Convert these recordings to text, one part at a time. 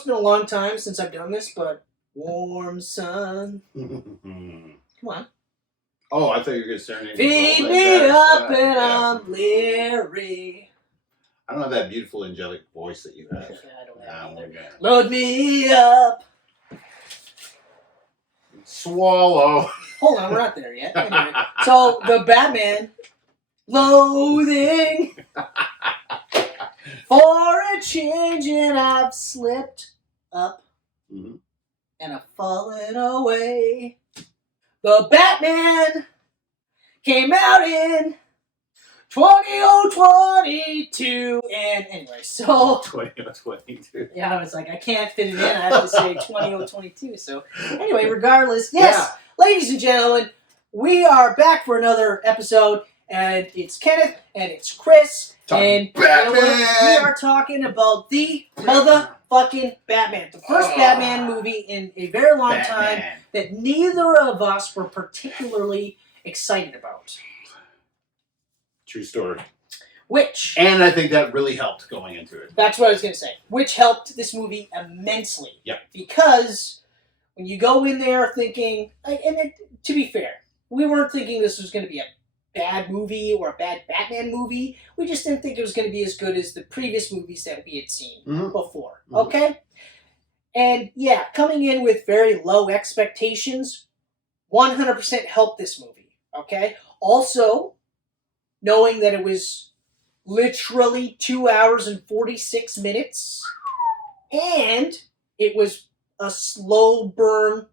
it's been a long time since I've done this, but warm sun. Come on. Oh, I thought you were going to serenade. Feed me up and I'm bleary. I don't have that beautiful angelic voice that you have. I don't have either. Okay. Load me up. Swallow. Hold on, we're not there yet. Anyway, so the Batman loathing for a change, and I've slipped up and I've fallen away. The Batman came out in 2022, and anyway, so 2022. Yeah, I was like, I can't fit it in. I have to say 2022. So anyway, regardless, yes, ladies and gentlemen, we are back for another episode, and it's Kenneth and it's Chris, and Batman. We are talking about the motherfucking Batman, the first Batman movie in a very long time that neither of us were particularly excited about. True story. And I think that really helped going into it. That's what I was going to say. Which helped this movie immensely. Yeah. Because when you go in there thinking, to be fair, we weren't thinking this was going to be a bad movie or a bad Batman movie. We just didn't think it was going to be as good as the previous movies that we had seen before. Okay? And yeah, coming in with very low expectations 100% helped this movie. Okay? Also, knowing that it was literally 2 hours and 46 minutes, and it was a slow burn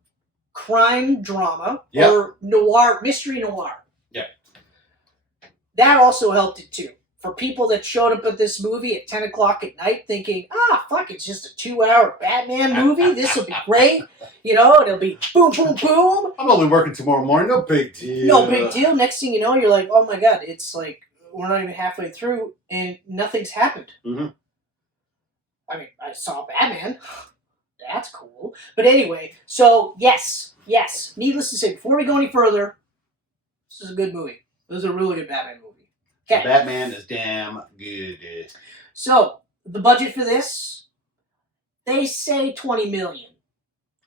crime drama or noir, mystery noir. Yeah. That also helped it too. For people that showed up at this movie at 10 o'clock at night thinking, fuck, it's just a 2 hour Batman movie, this will be great, it'll be boom, boom, boom. I'm only working tomorrow morning, no big deal. No big deal. Next thing you know, you're like, oh my god, it's like, we're not even halfway through, and nothing's happened. I mean, I saw Batman. That's cool. But anyway, so yes. Needless to say, before we go any further, this is a good movie. This is a really good Batman movie. Okay. Batman is damn good. So, the budget for this, they say $20 million.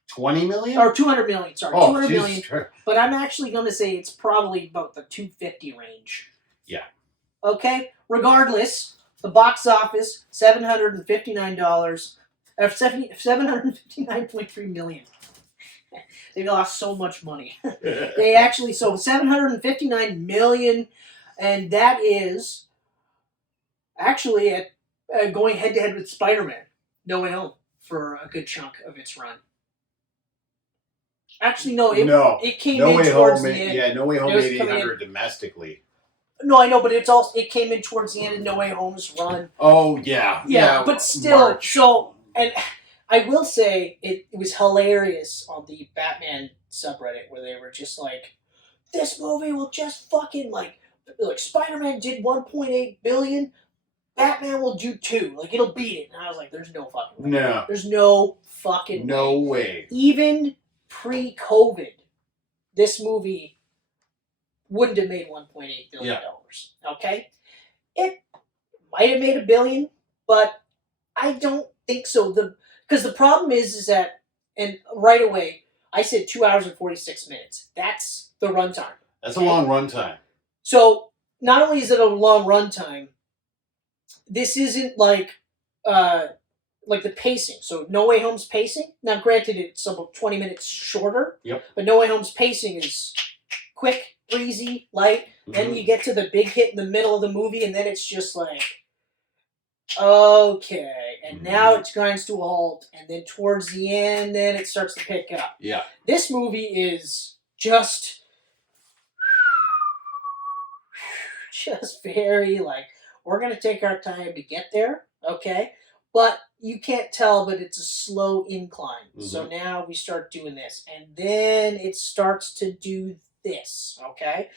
20 million? Or 200 million, sorry. Oh, 200 Jesus million. Christ. But I'm actually going to say it's probably about the 250 range. Yeah. Okay? Regardless, the box office, $759, $759.3 million. They lost so much money. They actually, so $759 million, and that is actually at going head-to-head with Spider-Man, No Way Home, for a good chunk of its run. Actually, it came in towards the end. Yeah, No Way Home made 800 domestically. No, I know, but it came in towards the end of No Way Home's run. Oh, yeah. Yeah, but still, and I will say, it was hilarious on the Batman subreddit, where they were just like, this movie will just fucking, like Spider-Man did 1.8 billion, Batman will do 2. Like, it'll beat it. And I was like, there's no fucking way. No. There's no fucking way. Even pre-COVID, this movie wouldn't have made $1.8 billion. Yeah. Okay? It might have made $1 billion, but I don't think so. Because the problem is that, and right away, I said 2 hours and 46 minutes. That's the runtime. That's a long runtime. So, not only is it a long runtime, this isn't like the pacing. So, No Way Home's pacing, now granted it's about 20 minutes shorter, but No Way Home's pacing is quick, breezy, light. Then you get to the big hit in the middle of the movie, and then it's just like, okay, and now it grinds to a halt, and then towards the end, then it starts to pick up. Yeah. This movie is just very, like, we're going to take our time to get there, okay? But you can't tell, but it's a slow incline. So now we start doing this, and then it starts to do this, okay?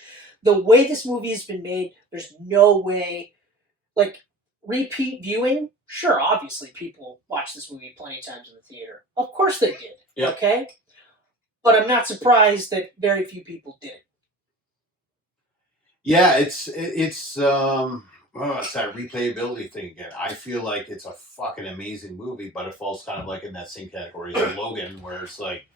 The way this movie has been made, there's no way, like, repeat viewing, sure, obviously people watch this movie plenty of times in the theater. Of course they did, okay? But I'm not surprised that very few people did it. Yeah, it's Oh, it's that replayability thing again. I feel like it's a fucking amazing movie, but it falls kind of like in that same category as Logan, where it's like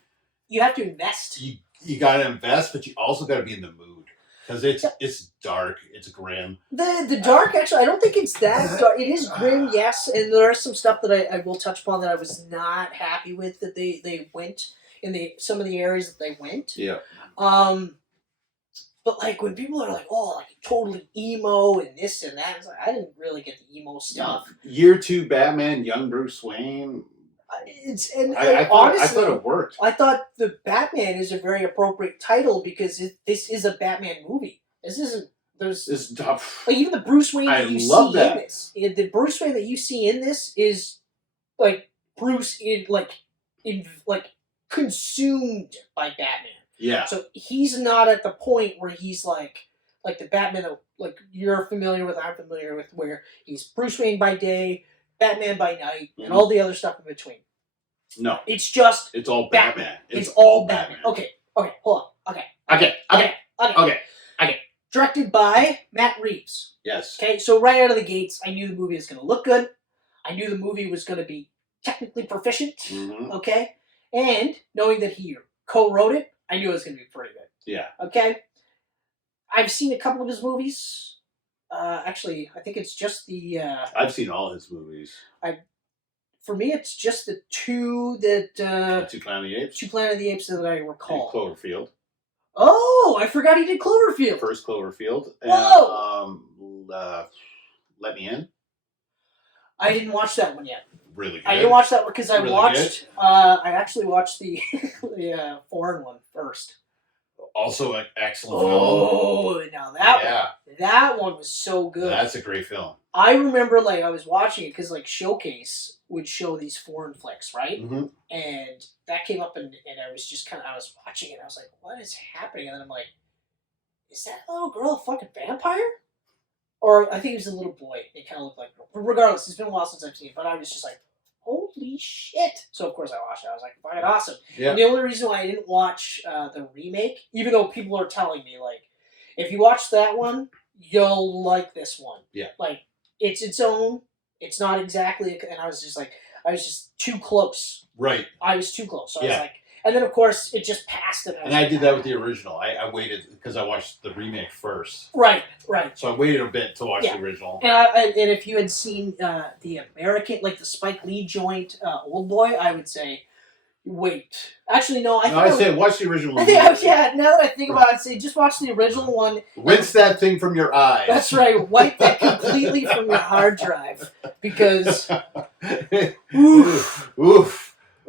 you have to invest. You got to invest, but you also got to be in the mood because it's dark, it's grim. The dark, actually, I don't think it's that dark. It is grim, yes, and there is some stuff that I will touch upon that I was not happy with that they went in some of the areas that they went. Yeah. But like when people are like, "Oh, like totally emo and this and that," it's like, I didn't really get the emo stuff. No. Year 2 Batman, young Bruce Wayne. I thought it worked. I thought the Batman is a very appropriate title because this is a Batman movie. This isn't. There's tough. Like even the Bruce Wayne that you see in this. The Bruce Wayne that you see in this is like Bruce consumed by Batman. Yeah. So he's not at the point where he's like the Batman that like you're familiar with, I'm familiar with, where he's Bruce Wayne by day, Batman by night, and all the other stuff in between. No. It's just it's all Batman. It's all Batman. Okay, hold on. Okay. Directed by Matt Reeves. Yes. Okay, so right out of the gates, I knew the movie was going to look good. I knew the movie was going to be technically proficient. Mm-hmm. Okay? And knowing that he co-wrote it, I knew it was going to be pretty good. Yeah. Okay? I've seen a couple of his movies. Actually, I think it's just the... I've seen all his movies. For me, it's just the two that... 2 Planet of the Apes? 2 Planet of the Apes that I recall. And Cloverfield. Oh, I forgot he did Cloverfield. First Cloverfield. Whoa! Let Me In. I didn't watch that one yet. Really good. I didn't watch that one because I really watched... I actually watched the the foreign one first. Also an excellent film. Oh, now that one was so good. That's a great film. I remember, like, I was watching it because, like, Showcase would show these foreign flicks, right? Mm-hmm. And that came up, and I was just I was watching it, and I was like, what is happening? And then I'm like, is that little girl a fucking vampire? Or I think it was a little boy. It kind of looked like... Regardless, it's been a while since I've seen it, but I was just like, holy shit. So, of course, I watched it. I was like, fucking awesome. Yeah. And the only reason why I didn't watch the remake, even though people are telling me, like, if you watch that one, you'll like this one. Yeah. Like, it's its own. It's not exactly... And I was just too close. Right. I was too close. So I was like... And then, of course, it just passed. And I did that with the original. I waited because I watched the remake first. Right. So I waited a bit to watch the original. And if you had seen the American, like the Spike Lee joint, Old Boy, I would say, wait. Actually, no. I'd say watch the original. Now that I think about it, I'd say just watch the original one. Rinse that thing from your eyes. That's right. Wipe that completely from your hard drive. Because... Oof.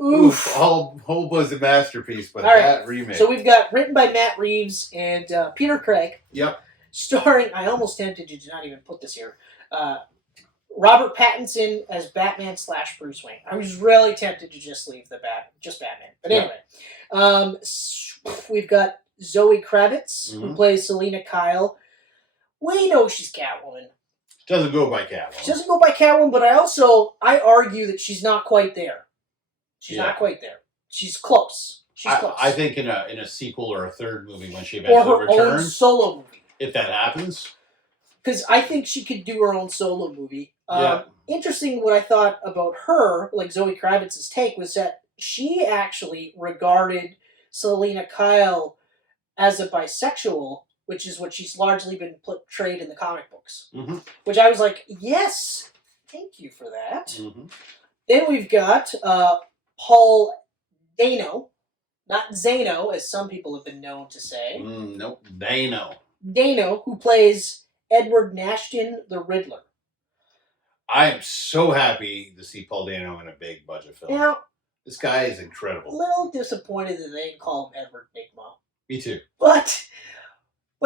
Whole was a masterpiece, but that remake. So we've got written by Matt Reeves and Peter Craig. Yep. Starring, I almost tempted you to not even put this here, Robert Pattinson as Batman / Bruce Wayne. I was really tempted to just leave just Batman. But anyway, we've got Zoe Kravitz, who plays Selina Kyle. We know she's Catwoman. She doesn't go by Catwoman. She doesn't go by Catwoman, but I argue that she's not quite there. She's not quite there. She's close. Close. I think in a sequel or a third movie when she eventually returns. Or her own solo movie. If that happens. Because I think she could do her own solo movie. Interesting what I thought about her, like Zoe Kravitz's take, was that she actually regarded Selina Kyle as a bisexual, which is what she's largely been portrayed in the comic books. Mm-hmm. Which I was like, yes, thank you for that. Mm-hmm. Then we've got Paul Dano, not Zano, as some people have been known to say. Nope, Dano. Dano, who plays Edward Nashton, the Riddler. I am so happy to see Paul Dano in a big budget film. Now, this guy is incredible. A little disappointed that they didn't call him Edward Nigma. Me too. But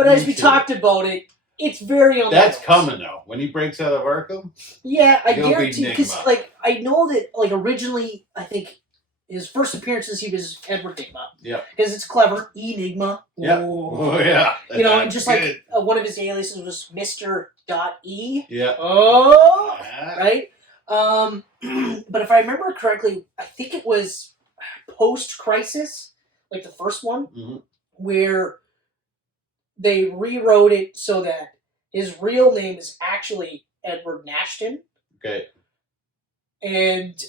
as we talked about it, it's very on the That's coming though. When he breaks out of Arkham. Yeah, I guarantee, because I know that originally I think his first appearances he was Edward Nigma. Yeah. Because it's clever, Enigma. Yeah. Oh yeah. And just good. One of his aliases was Mr.E. Yeah. Oh. Right. But if I remember correctly, I think it was post-Crisis, like the first one, where they rewrote it so that His real name is actually Edward Nashton. Okay. And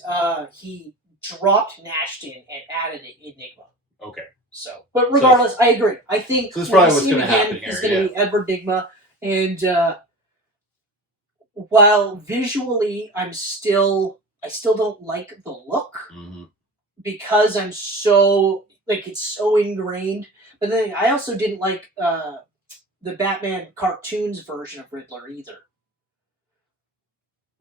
he dropped Nashton and added Enigma. Okay. So, but regardless, I agree. I think so this is probably what's going to happen here. Is going to be Edward Nigma, and while visually, I still don't like the look because I'm so it's so ingrained. But then I also didn't like the Batman cartoons version of Riddler either.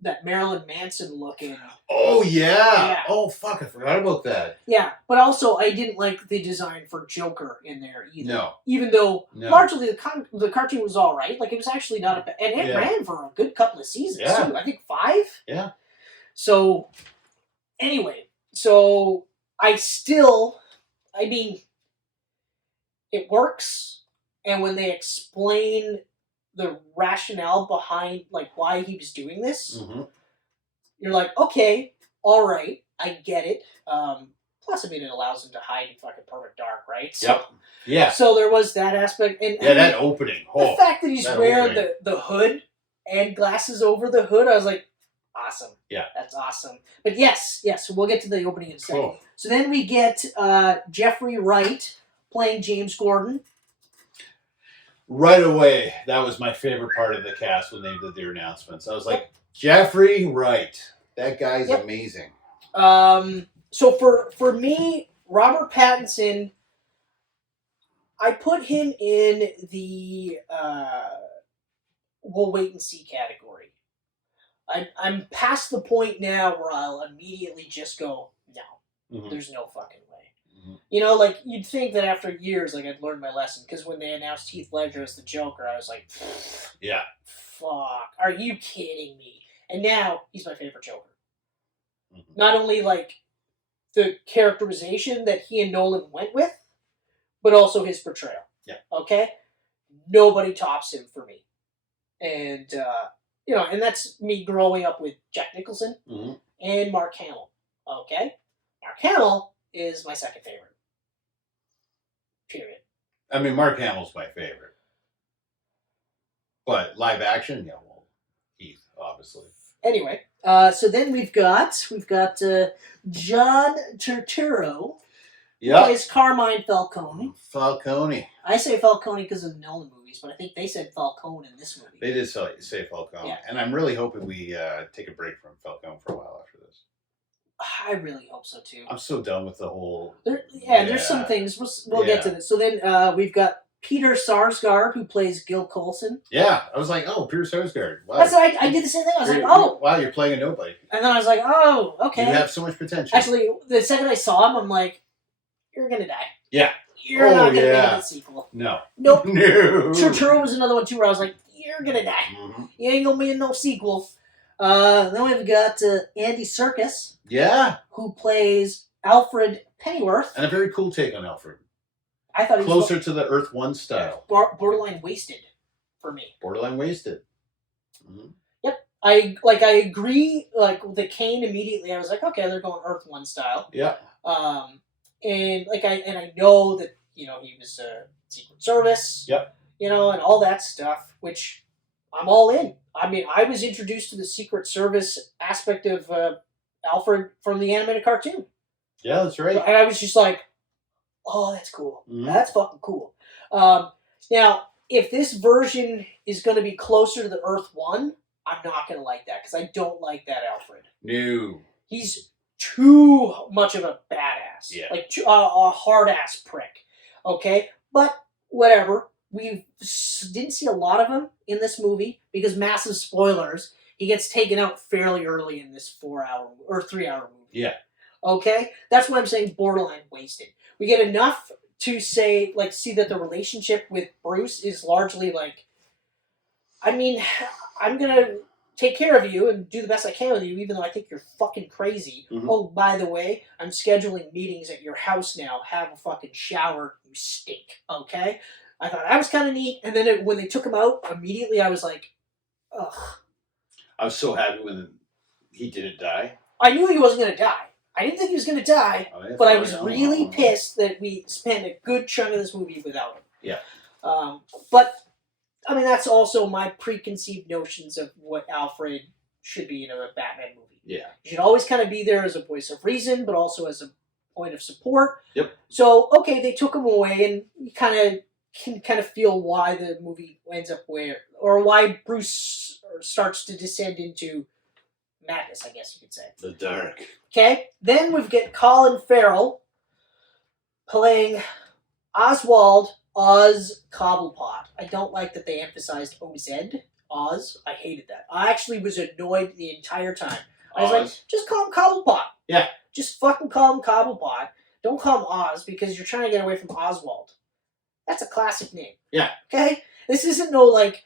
That Marilyn Manson looking. Oh yeah. Oh fuck! I forgot about that. Yeah, but also I didn't like the design for Joker in there either. No. Even though largely the cartoon was all right. Like it was actually not a bad, and it ran for a good couple of seasons too. I think 5. Yeah. So anyway, so I mean, it works, and when they explain the rationale behind why he was doing this, you're like, okay, all right, I get it. Plus, I mean, it allows him to hide in fucking perfect dark, right? So, yep. Yeah. So there was that aspect, and that opening. The fact that he's wearing the hood and glasses over the hood, I was like, awesome. Yeah, that's awesome. But yes, we'll get to the opening in a second. Cool. So then we get Jeffrey Wright playing James Gordon. Right away, that was my favorite part of the cast when they did their announcements. I was like, Jeffrey Wright. That guy's amazing. So for me, Robert Pattinson, I put him in the we'll wait and see category. I'm past the point now where I'll immediately just go, no, there's no fucking way. You know, you'd think that after years, I'd learned my lesson. Because when they announced Heath Ledger as the Joker, I was like, yeah, fuck, are you kidding me? And now, he's my favorite Joker. Not only, the characterization that he and Nolan went with, but also his portrayal. Yeah. Okay? Nobody tops him for me. And, and that's me growing up with Jack Nicholson and Mark Hamill. Okay? Mark Hamill is my second favorite. Period. I mean, Mark Hamill's my favorite. But live action, Heath, obviously. Anyway, so then we've got John Turturro. Who plays Carmine Falcone. Falcone. I say Falcone because of the Nolan movies, but I think they said Falcone in this movie. They did say Falcone. Yeah. And I'm really hoping we take a break from Falcone for a while after this. I really hope so too. I'm so done with the whole. There's some things we'll get to this. So then we've got Peter Sarsgaard who plays Gil Coulson. Yeah, I was like, oh, Peter Sarsgaard. Wow. That's I did the same thing. I was like, oh, wow, you're playing a nobody. And then I was like, oh, okay. You have so much potential. Actually, the second I saw him, I'm like, you're gonna die. Yeah. You're not gonna be in the sequel. No. Nope. No. Turturro was another one too where I was like, you're gonna die. You ain't gonna be in no sequel. Then we've got Andy Serkis. Yeah. Who plays Alfred Pennyworth. And a very cool take on Alfred. I thought he was closer to the Earth 1 style. Borderline wasted for me. Borderline wasted. Yep. I agree, with the Kane immediately. I was like, okay, they're going Earth 1 style. Yeah. And I know that, he was Secret Service. Yep. And all that stuff, which I'm all in. I mean, I was introduced to the Secret Service aspect of Alfred from the animated cartoon. Yeah, that's right. And I was just like, oh, that's cool. That's fucking cool. Now, if this version is going to be closer to the Earth 1, I'm not going to like that, because I don't like that Alfred. No. He's too much of a badass. Yeah. A hard-ass prick. Okay? But, whatever. We didn't see a lot of him in this movie, because massive spoilers, he gets taken out fairly early in this 4-hour or 3-hour movie. Yeah. Okay? That's what I'm saying, borderline wasted. We get enough to say, see that the relationship with Bruce is largely I'm going to take care of you and do the best I can with you, even though I think you're fucking crazy. Oh, by the way, I'm scheduling meetings at your house now. Have a fucking shower, you stink. Okay? I thought that was kind of neat. And then when they took him out, immediately I was like, ugh. I was so happy when he didn't die. I knew he wasn't going to die. I didn't think he was going to die, but I was really pissed that we spent a good chunk of this movie without him. Yeah. But I mean, that's also my preconceived notions of what Alfred should be in a Batman movie. Yeah. He should always kind of be there as a voice of reason, but also as a point of support. Yep. So, okay, they took him away, and you can kind of feel why the movie ends up where, or why Bruce starts to descend into madness, I guess you could say. The dark. Okay, then we've got Colin Farrell playing Oswald Oz Cobblepot. I don't like that they emphasized OZ, Oz. I hated that. I actually was annoyed the entire time. I was like, just call him Cobblepot. Yeah. Just fucking call him Cobblepot. Don't call him Oz because you're trying to get away from Oswald. That's a classic name. Yeah. Okay? This isn't no, like,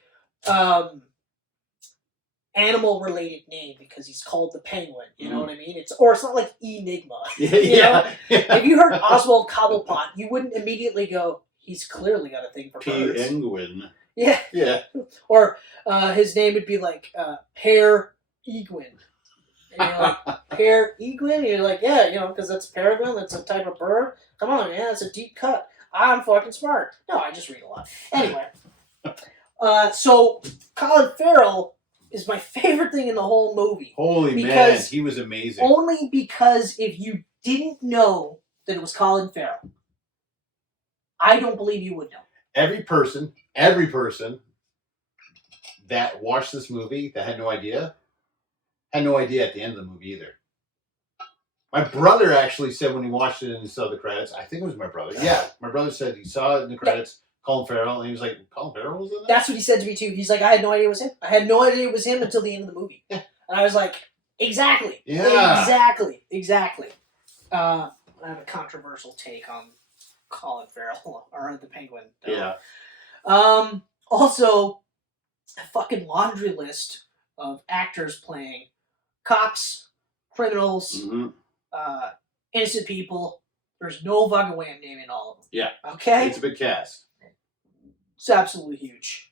animal-related name because he's called the Penguin. You know what I mean? It's not like Enigma. Yeah. If you heard Oswald Cobblepot, you wouldn't immediately go, he's clearly got a thing for birds. Penguin. Yeah. Yeah. Or his name would be like Pear Egwin. And you're like, Pear Egwin? And you're like, yeah, because that's peregrine, that's a type of bird. Come on, man, that's a deep cut. I'm fucking smart. No, I just read a lot. Anyway. So Colin Farrell is my favorite thing in the whole movie. Holy man, he was amazing. Only because if you didn't know that it was Colin Farrell, I don't believe you would know. Every person that watched this movie that had no idea at the end of the movie either. My brother actually said when he watched it and he saw the credits, I think it was my brother. Yeah, my brother said he saw it in the credits, Colin Farrell, and he was like, Colin Farrell was in that? That's what he said to me too. He's like, I had no idea it was him. I had no idea it was him until the end of the movie. And I was like, exactly. Yeah. Exactly. I have a controversial take on Colin Farrell, or the Penguin. Yeah. Also, a fucking laundry list of actors playing cops, criminals, innocent people. There's no fucking way I'm naming all of them. Yeah. Okay? It's a big cast. It's absolutely huge.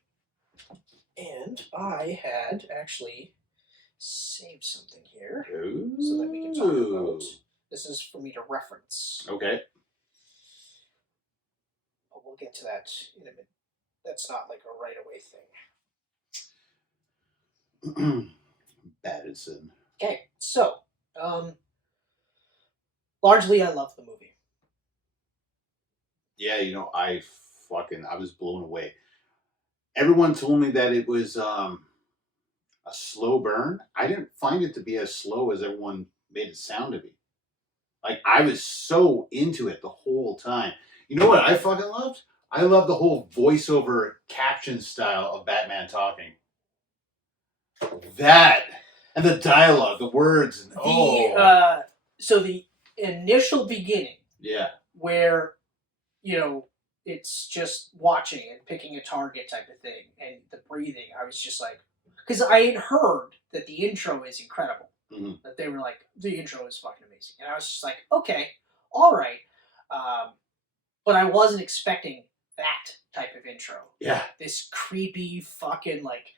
And I had actually saved something here so that we can talk about. This is for me to reference. Okay. But we'll get to that in a minute. That's not like a right away thing. Battison. Okay, so largely I love the movie. Yeah, I was blown away. Everyone told me that it was a slow burn. I didn't find it to be as slow as everyone made it sound to be. Like, I was so into it the whole time. You know what I fucking loved? I love the whole voiceover caption style of Batman talking. That and the dialogue, the words. So the initial beginning, where it's just watching and picking a target type of thing, and the breathing. I was just like, because I had heard that the intro is incredible. That they were like, the intro is fucking amazing, and I was just like, okay, all right, but I wasn't expecting that type of intro. Yeah. This creepy fucking like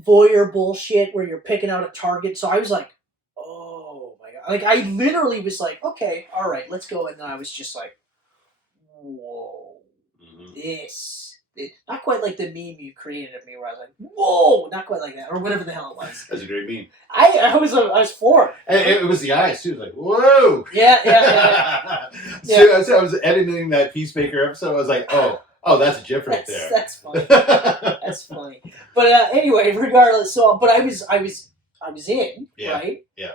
voyeur bullshit where you're picking out a target. So I was like, oh my god. Like, I literally was like, okay, all right, let's go. And then I was just like, whoa, this. Not quite like the meme you created of me where I was like, whoa, not quite like that. Or whatever the hell it was. That's a great meme. I was floored. It was the eyes too. It was like, whoa. Yeah. So I was editing that Peacemaker episode. I was like, oh, that's a GIF right there. That's funny. That's funny. But anyway, regardless, but I was in, right? Yeah.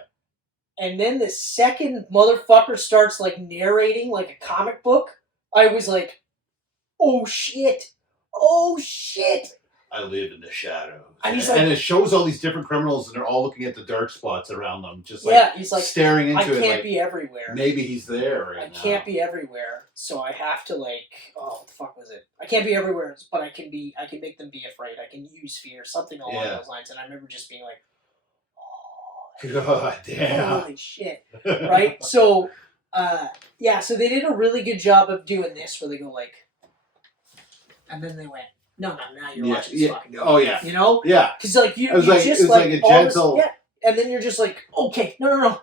And then the second motherfucker starts like narrating like a comic book, I was like, oh shit. I live in the shadows. And he's like, and it shows all these different criminals, and they're all looking at the dark spots around them, just like, he's like staring into it. I can't like, be everywhere. Maybe he's there right I now. can't be everywhere, so I have to what the fuck was it? I can't be everywhere, but I can make them be afraid. I can use fear, something along those lines. And I remember just being like, oh, God damn. holy shit. Right? So, so they did a really good job of doing this where they go like, and then they went, no, now you're watching this fucking movie. Oh, yeah. You know? Yeah. Because like, you it was just like a gentle... and then you're just like, okay, no,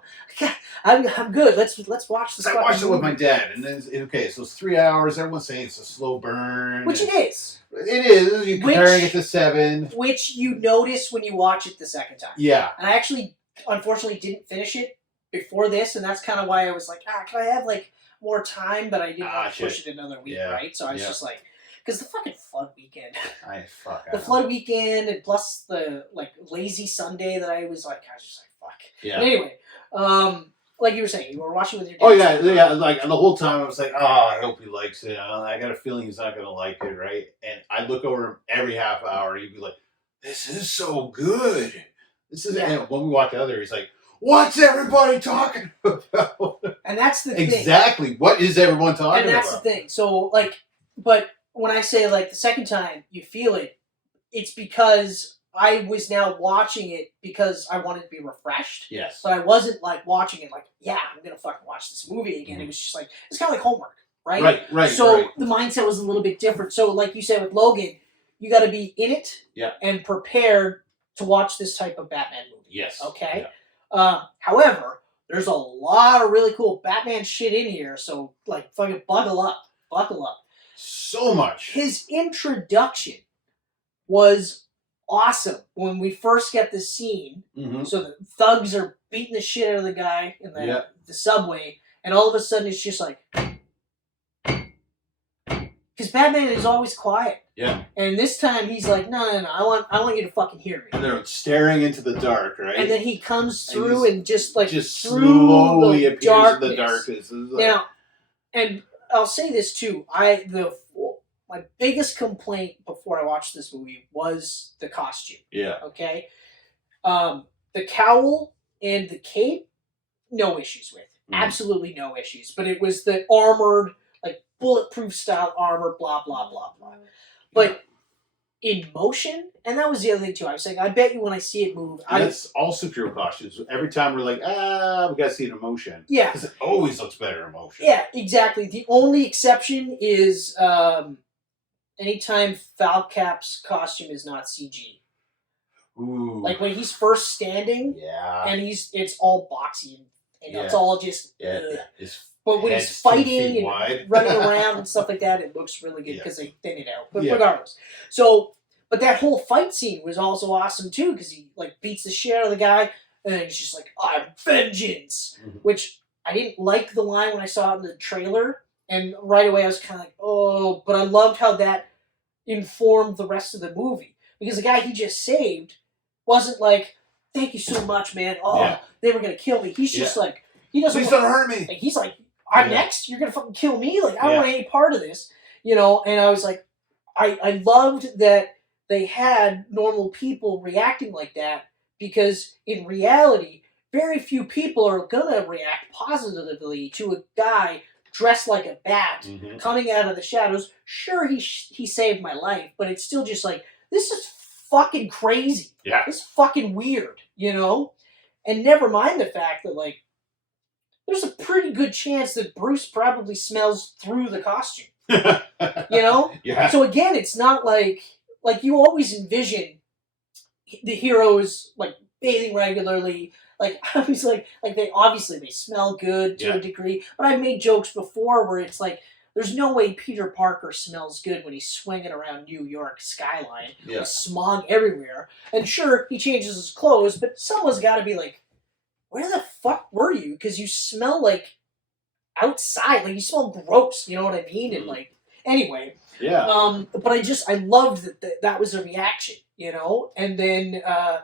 I'm good. Let's watch this. I watched it with my dad, and then okay, so it's 3 hours. Everyone's saying it's a slow burn, which it is. It is. You're comparing it to 7, which you notice when you watch it the second time. Yeah, and I actually, unfortunately, didn't finish it before this, and that's kind of why I was like, can I have like more time? But I didn't want to push it another week, right? So I was just like. Because the fucking flood weekend. The flood weekend, and plus the like lazy Sunday that I was like, just like, fuck. Yeah. But anyway, like you were saying, you were watching with your dad. Oh yeah. Like, and the whole time I was like, I hope he likes it. I got a feeling he's not gonna like it, right? And I look over him every half hour. He'd be like, "This is so good. This is." And when we walk out there, he's like, "What's everybody talking about?" And that's the thing. Exactly. What is everyone talking about? And that's the thing. So like, but. When I say, like, the second time you feel it, it's because I was now watching it because I wanted to be refreshed. Yes. But I wasn't, like, watching it like, I'm going to fucking watch this movie again. It was just like, it's kind of like homework, right? Right. So the mindset was a little bit different. So, like you said with Logan, you got to be in it and prepared to watch this type of Batman movie. Yes. Okay? Yeah. However, there's a lot of really cool Batman shit in here, so, like, fucking buckle up. Buckle up. So much. His introduction was awesome when we first get the scene. Mm-hmm. So the thugs are beating the shit out of the guy in the subway, and all of a sudden it's just like, because Batman is always quiet. Yeah. And this time he's like, no, I want you to fucking hear me. And they're staring into the dark, right? And then he comes through and just slowly appears in the darkness. Like, now, and I'll say this too. My biggest complaint before I watched this movie was the costume. Yeah. Okay. The cowl and the cape, no issues with. Absolutely no issues. But it was the armored, like bulletproof style armor, blah blah blah blah. But in motion, and that was the other thing too. I was saying, I bet you when I see it move, that's all superhero costumes. Every time we're like, we gotta see it in motion. Yeah, because it always looks better in motion. Yeah, exactly. The only exception is anytime Falcap's costume is not CG. Ooh. Like when he's first standing, and it's all boxy and it's all just. But when he's fighting and running around and stuff like that, it looks really good because they thin it out. But regardless, but that whole fight scene was also awesome too because he like beats the shit out of the guy and then he's just like, "I'm vengeance," which I didn't like the line when I saw it in the trailer, and right away I was kind of like, "Oh," but I loved how that informed the rest of the movie because the guy he just saved wasn't like, "Thank you so much, man. Oh, they were gonna kill me." He's just like, he doesn't. Please don't hurt me. Like, he's like, I'm next. You're gonna fucking kill me. Like, I don't want any part of this, you know. And I was like, I loved that they had normal people reacting like that because in reality, very few people are gonna react positively to a guy dressed like a bat coming out of the shadows. Sure, he saved my life, but it's still just like, this is fucking crazy. Yeah, it's fucking weird, you know. And never mind the fact that like, there's a pretty good chance that Bruce probably smells through the costume. You know? Yeah. So again, it's not like you always envision the heroes like bathing regularly. Like I was like they smell good to a degree. But I've made jokes before where it's like there's no way Peter Parker smells good when he's swinging around New York skyline with smog everywhere. And sure, he changes his clothes, but someone's got to be like, where the fuck were you? Because you smell like outside. Like you smell gross. You know what I mean? And like, anyway. Yeah. But I loved that was a reaction, you know? And then,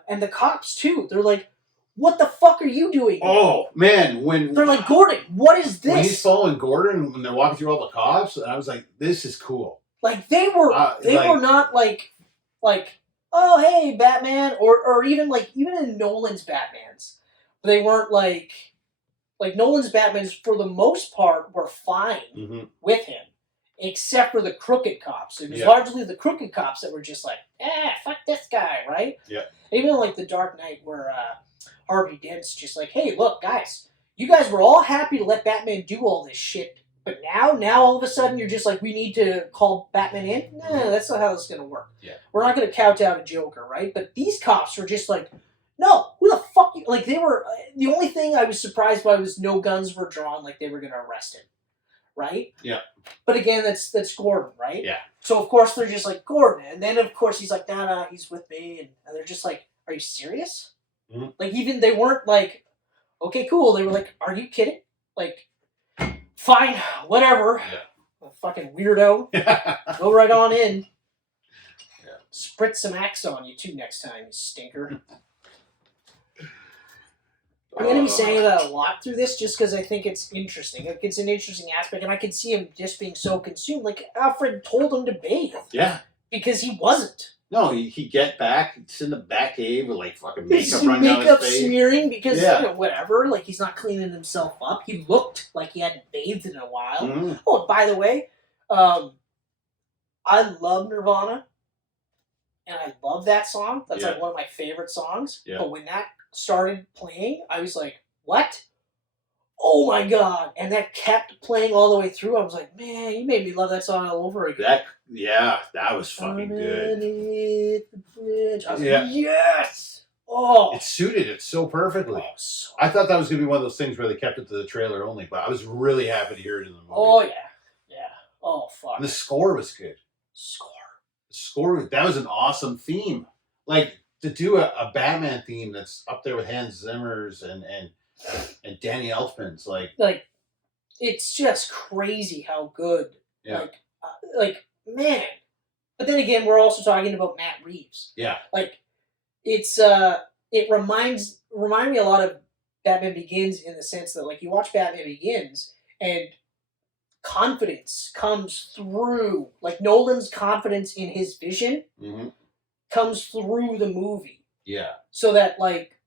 and the cops too. They're like, what the fuck are you doing? Oh, man. They're like, Gordon, what is this? When he's following Gordon, when they're walking through all the cops, and I was like, this is cool. Like they were not like, oh, hey, Batman. Or even in Nolan's Batmans. They weren't like Nolan's Batmans for the most part were fine with him, except for the crooked cops. It was largely the crooked cops that were just like, fuck this guy, right? Yeah. Even like the Dark Knight where Harvey Dent's just like, hey, look, guys, you guys were all happy to let Batman do all this shit, but now all of a sudden you're just like, we need to call Batman in? No, that's not how this is going to work. Yeah. We're not going to kowtow to Joker, right? But these cops were just like, no, who the fuck you? like they were. The only thing I was surprised by was no guns were drawn, like they were going to arrest him, right? Yeah. But again, that's Gordon, right? Yeah. So of course they're just like Gordon, and then of course he's like, nah, he's with me, and they're just like, are you serious? Mm-hmm. Like even they weren't like, okay, cool. They were like, are you kidding? Like, fine, whatever. Yeah. Fucking weirdo. Go right on in. Yeah. Spritz some Axe on you too next time, you stinker. I'm going to be saying that a lot through this just because I think it's interesting. Like, it's an interesting aspect, and I can see him just being so consumed. Like, Alfred told him to bathe. Yeah. Because he wasn't. No, he'd get back, he's in the back cave with like fucking makeup running down his face. Smearing because, whatever. Like, he's not cleaning himself up. He looked like he hadn't bathed in a while. Mm-hmm. Oh, by the way, I love Nirvana. And I love that song. That's like one of my favorite songs. Yeah. But when that started playing, I was like, what? Oh my god. And that kept playing all the way through. I was like, man, you made me love that song all over again. That was fucking good. I was like, yes! Oh. It suited it so perfectly. I thought that was going to be one of those things where they kept it to the trailer only, but I was really happy to hear it in the movie. Oh, yeah. Yeah. Oh, fuck. And the score was good. That was an awesome theme. Like, to do a Batman theme that's up there with Hans Zimmer's and Danny Elfman's, like it's just crazy how good. Yeah. Like man. But then again, we're also talking about Matt Reeves. Yeah. Like it's it reminded me a lot of Batman Begins in the sense that like you watch Batman Begins and confidence comes through. Like Nolan's confidence in his vision comes through the movie. Yeah. So that like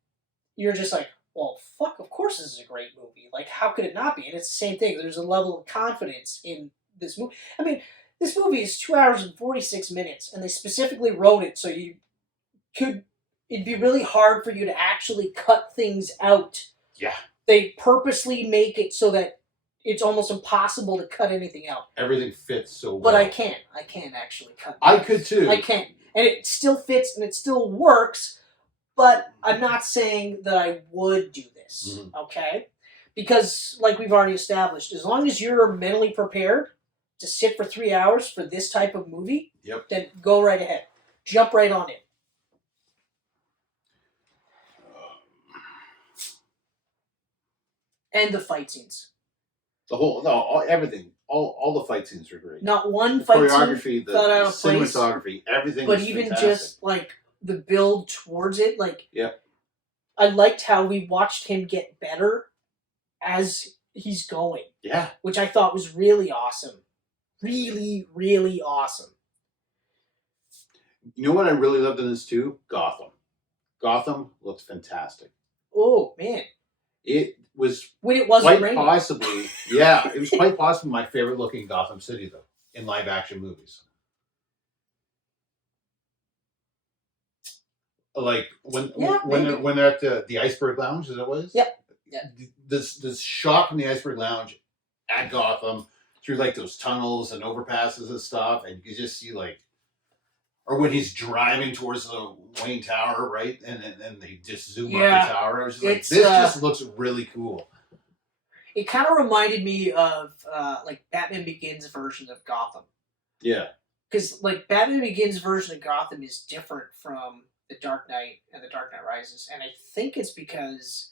you're just like, well, fuck, of course this is a great movie. Like, how could it not be? And it's the same thing. There's a level of confidence in this movie. I mean, this movie is 2 hours and 46 minutes, and they specifically wrote it so it'd be really hard for you to actually cut things out. Yeah. They purposely make it so that it's almost impossible to cut anything out. Everything fits so well. But I can't actually cut I could too. I can't. And it still fits and it still works, but I'm not saying that I would do this, okay? Because, like we've already established, as long as you're mentally prepared to sit for 3 hours for this type of movie, then go right ahead. Jump right on it. And the fight scenes. Everything. All the fight scenes are great. Not one fight scene the cinematography, everything. But even fantastic. Just like the build towards it, like I liked how we watched him get better as he's going. Yeah, which I thought was really awesome, really, really awesome. You know what I really loved in this too? Gotham looked fantastic. Oh man, it was when it wasn't quite raining. Possibly, yeah, it was quite possibly my favorite looking Gotham City though in live action movies. Like when they're at the Iceberg Lounge, as it was. Yep. Yeah. This shot from the Iceberg Lounge at Gotham through like those tunnels and overpasses and stuff, and you just see like, or when he's driving towards the Wayne Tower, right, and they just zoom up the tower. I was just like, this just looks really cool. It kind of reminded me of like Batman Begins version of Gotham. Yeah. Because like Batman Begins version of Gotham is different from The Dark Knight and The Dark Knight Rises, and I think it's because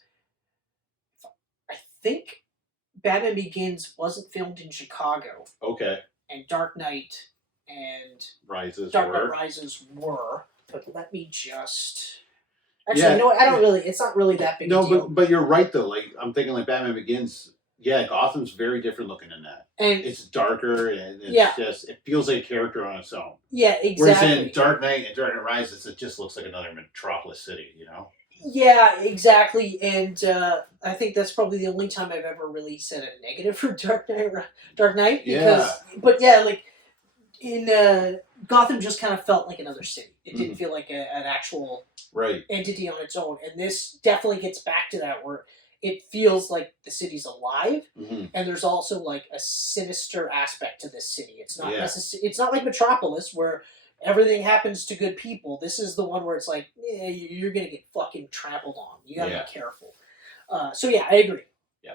Batman Begins wasn't filmed in Chicago. Okay. And Dark Knight and Dark Knight Rises were. But let me just. Actually, I don't really. It's not really that big. No, a deal. But you're right though. Like I'm thinking, like Batman Begins. Yeah, Gotham's very different looking in that. And it's darker, and it's just it feels like a character on its own. Yeah, exactly. Whereas in Dark Knight and Dark Knight Rises, it just looks like another metropolis city, you know? Yeah, exactly. And I think that's probably the only time I've ever really said a negative for Dark Knight. Because, but yeah, like in Gotham, just kind of felt like another city. It didn't feel like an actual entity on its own. And this definitely gets back to that where it feels like the city's alive, and there's also like a sinister aspect to this city. It's not it's not like Metropolis where everything happens to good people. This is the one where it's like, you're gonna get fucking trampled on. You gotta be careful. So yeah, I agree. Yeah.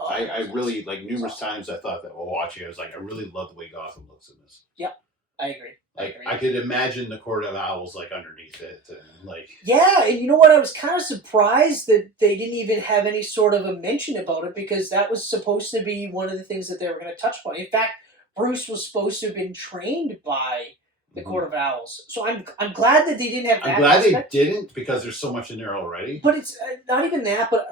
I really, like, numerous times I thought that while watching it, I was like, I really love the way Gotham looks in this. Yep. I agree. Like, I could imagine the Court of Owls, like, underneath it. And, like... Yeah, and you know what? I was kind of surprised that they didn't even have any sort of a mention about it, because that was supposed to be one of the things that they were going to touch upon. In fact, Bruce was supposed to have been trained by the Court of Owls. So I'm glad that they didn't have that. I'm glad they didn't, because there's so much in there already. But it's not even that, but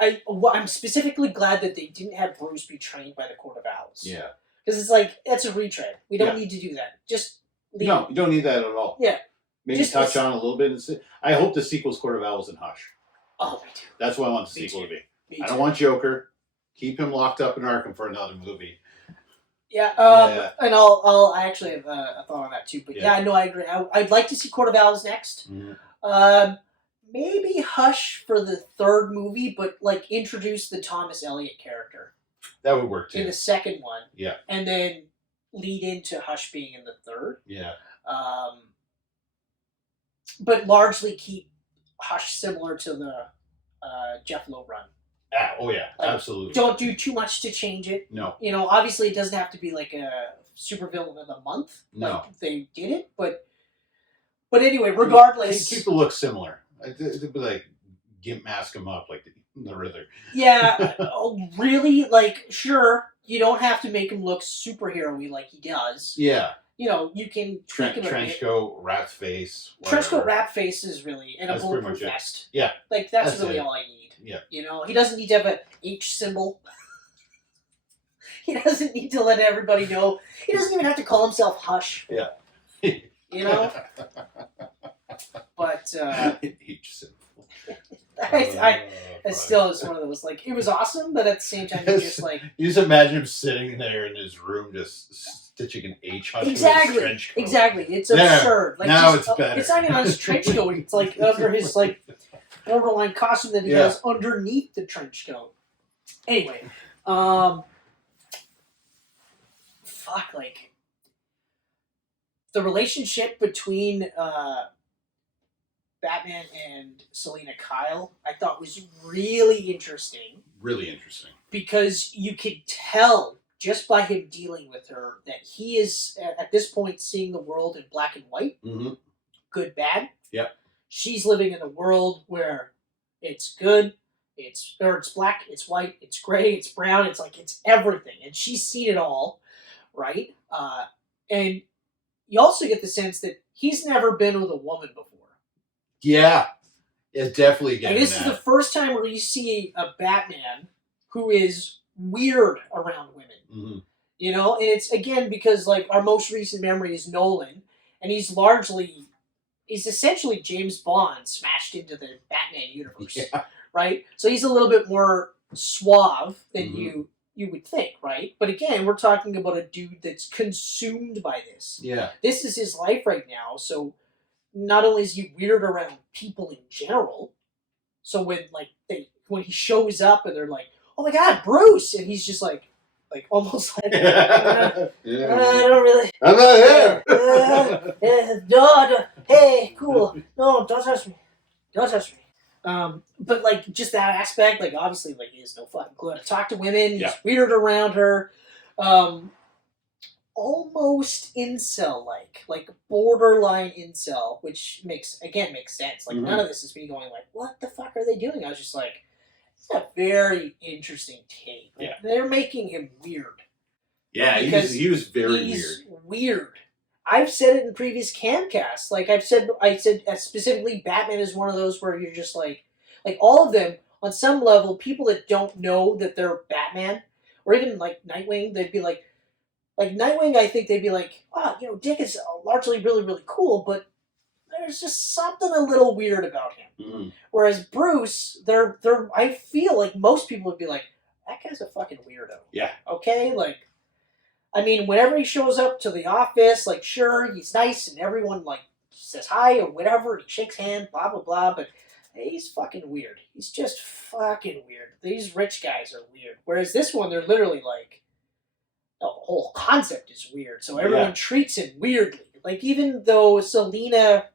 I'm specifically glad that they didn't have Bruce be trained by the Court of Owls. Yeah. Because it's like, that's a retread. We don't need to do that. Just leave No, you don't need that at all. Yeah. Maybe just touch on a little bit. I hope the sequel's Court of Owls and Hush. Oh, me too. That's what I want the sequel to be. I don't want Joker. Keep him locked up in Arkham for another movie. Yeah, and I actually have a thought on that too. But yeah, no, I agree. I'd like to see Court of Owls next. Mm-hmm. Maybe Hush for the third movie, but like introduce the Thomas Elliot character. That would work too. In the second one. Yeah. And then lead into Hush being in the third. Yeah. But largely keep Hush similar to the Jeff Lowe run. Oh yeah, like, absolutely. Don't do too much to change it. No. You know, obviously it doesn't have to be like a supervillain of the month. No. Like they did it, but anyway, regardless. Keep the look similar. It'd be like mask him up like the Riddler. Yeah, really? Like, sure, you don't have to make him look superhero-y like he does. Yeah. You know, you can trench coat, rat face. Trench coat, rat face is really, and a bulletproof vest. Yeah. Like, that's really all I need. Yeah. You know, he doesn't need to have a H symbol. He doesn't need to let everybody know. He doesn't even have to call himself Hush. Yeah. You know? But, H symbol. It still is one of those, like, it was awesome, but at the same time, you're just like... You just imagine him sitting there in his room just stitching an H onto his trench coat. Exactly. It's absurd. Like, now it's better. It's not even on his trench coat. It's like under his, like, borderline costume that he has underneath the trench coat. Anyway. Like... The relationship between... Batman and Selina Kyle, I thought was really interesting. Really interesting. Because you could tell, just by him dealing with her, that he is, at this point, seeing the world in black and white. Mm-hmm. Good, bad. Yep. She's living in a world where it's good, it's black, it's white, it's gray, it's brown, it's like, it's everything. And she's seen it all, right? And you also get the sense that he's never been with a woman before. Yeah, it's definitely getting and this is the first time where you see a Batman who is weird around women. Mm-hmm. You know, and it's, again, because, like, our most recent memory is Nolan, and he's essentially James Bond smashed into the Batman universe, right? So he's a little bit more suave than you would think, right? But again, we're talking about a dude that's consumed by this. Yeah. This is his life right now, so... Not only is he weird around people in general, so when he shows up and they're like, "Oh my God, Bruce," and he's just like almost like, I don't really. I'm not here. No, hey, cool. No, don't touch me. Don't touch me. But like just that aspect, like obviously, like he has no fucking clue how to talk to women. He's weird around her. Almost incel-like borderline incel, which makes sense. Like, none of this is me going like, what the fuck are they doing? I was just like, it's a very interesting take. Like, they're making him weird. Yeah, he was very weird. I've said it in previous Camcasts. Like, I said specifically Batman is one of those where you're just like all of them, on some level, people that don't know that they're Batman, or even like Nightwing, they'd be like Nightwing, I think they'd be like, Dick is largely really, really cool, but there's just something a little weird about him. Mm-hmm. Whereas Bruce, I feel like most people would be like, that guy's a fucking weirdo. Yeah. Okay? Like, I mean, whenever he shows up to the office, like, sure, he's nice, and everyone, like, says hi or whatever, and he shakes hands, blah, blah, blah, but he's fucking weird. He's just fucking weird. These rich guys are weird. Whereas this one, they're literally like, the whole concept is weird, so everyone treats him weirdly. Like, even though Selena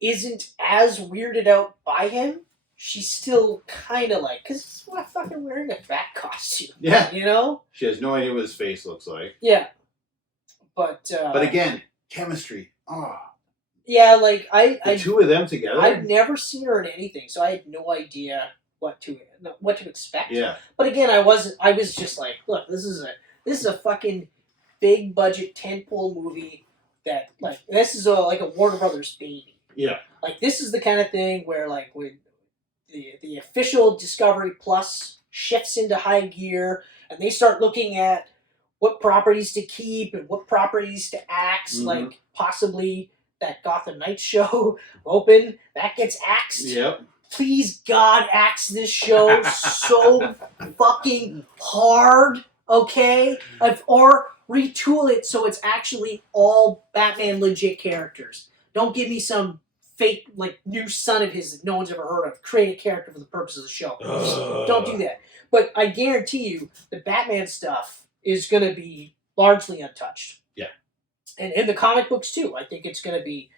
isn't as weirded out by him, she's still kind of like, because he's fucking wearing a bat costume. Yeah. You know? She has no idea what his face looks like. Yeah. But again, chemistry. Oh. Yeah, like, the two of them together? I've never seen her in anything, so I had no idea what to expect. Yeah. But again, I was just like, look, this is a fucking big budget tentpole movie that, like, this is like a Warner Brothers baby. Yeah. Like, this is the kind of thing where, like, when the official Discovery Plus shifts into high gear and they start looking at what properties to keep and what properties to axe, like possibly that Gotham Knights show open, that gets axed. Yep. Please, God, axe this show so fucking hard, okay? Or retool it so it's actually all Batman legit characters. Don't give me some fake, like, new son of his that no one's ever heard of. Create a character for the purpose of the show. Don't do that. But I guarantee you, the Batman stuff is going to be largely untouched. Yeah. And in the comic books, too. I think it's going to be...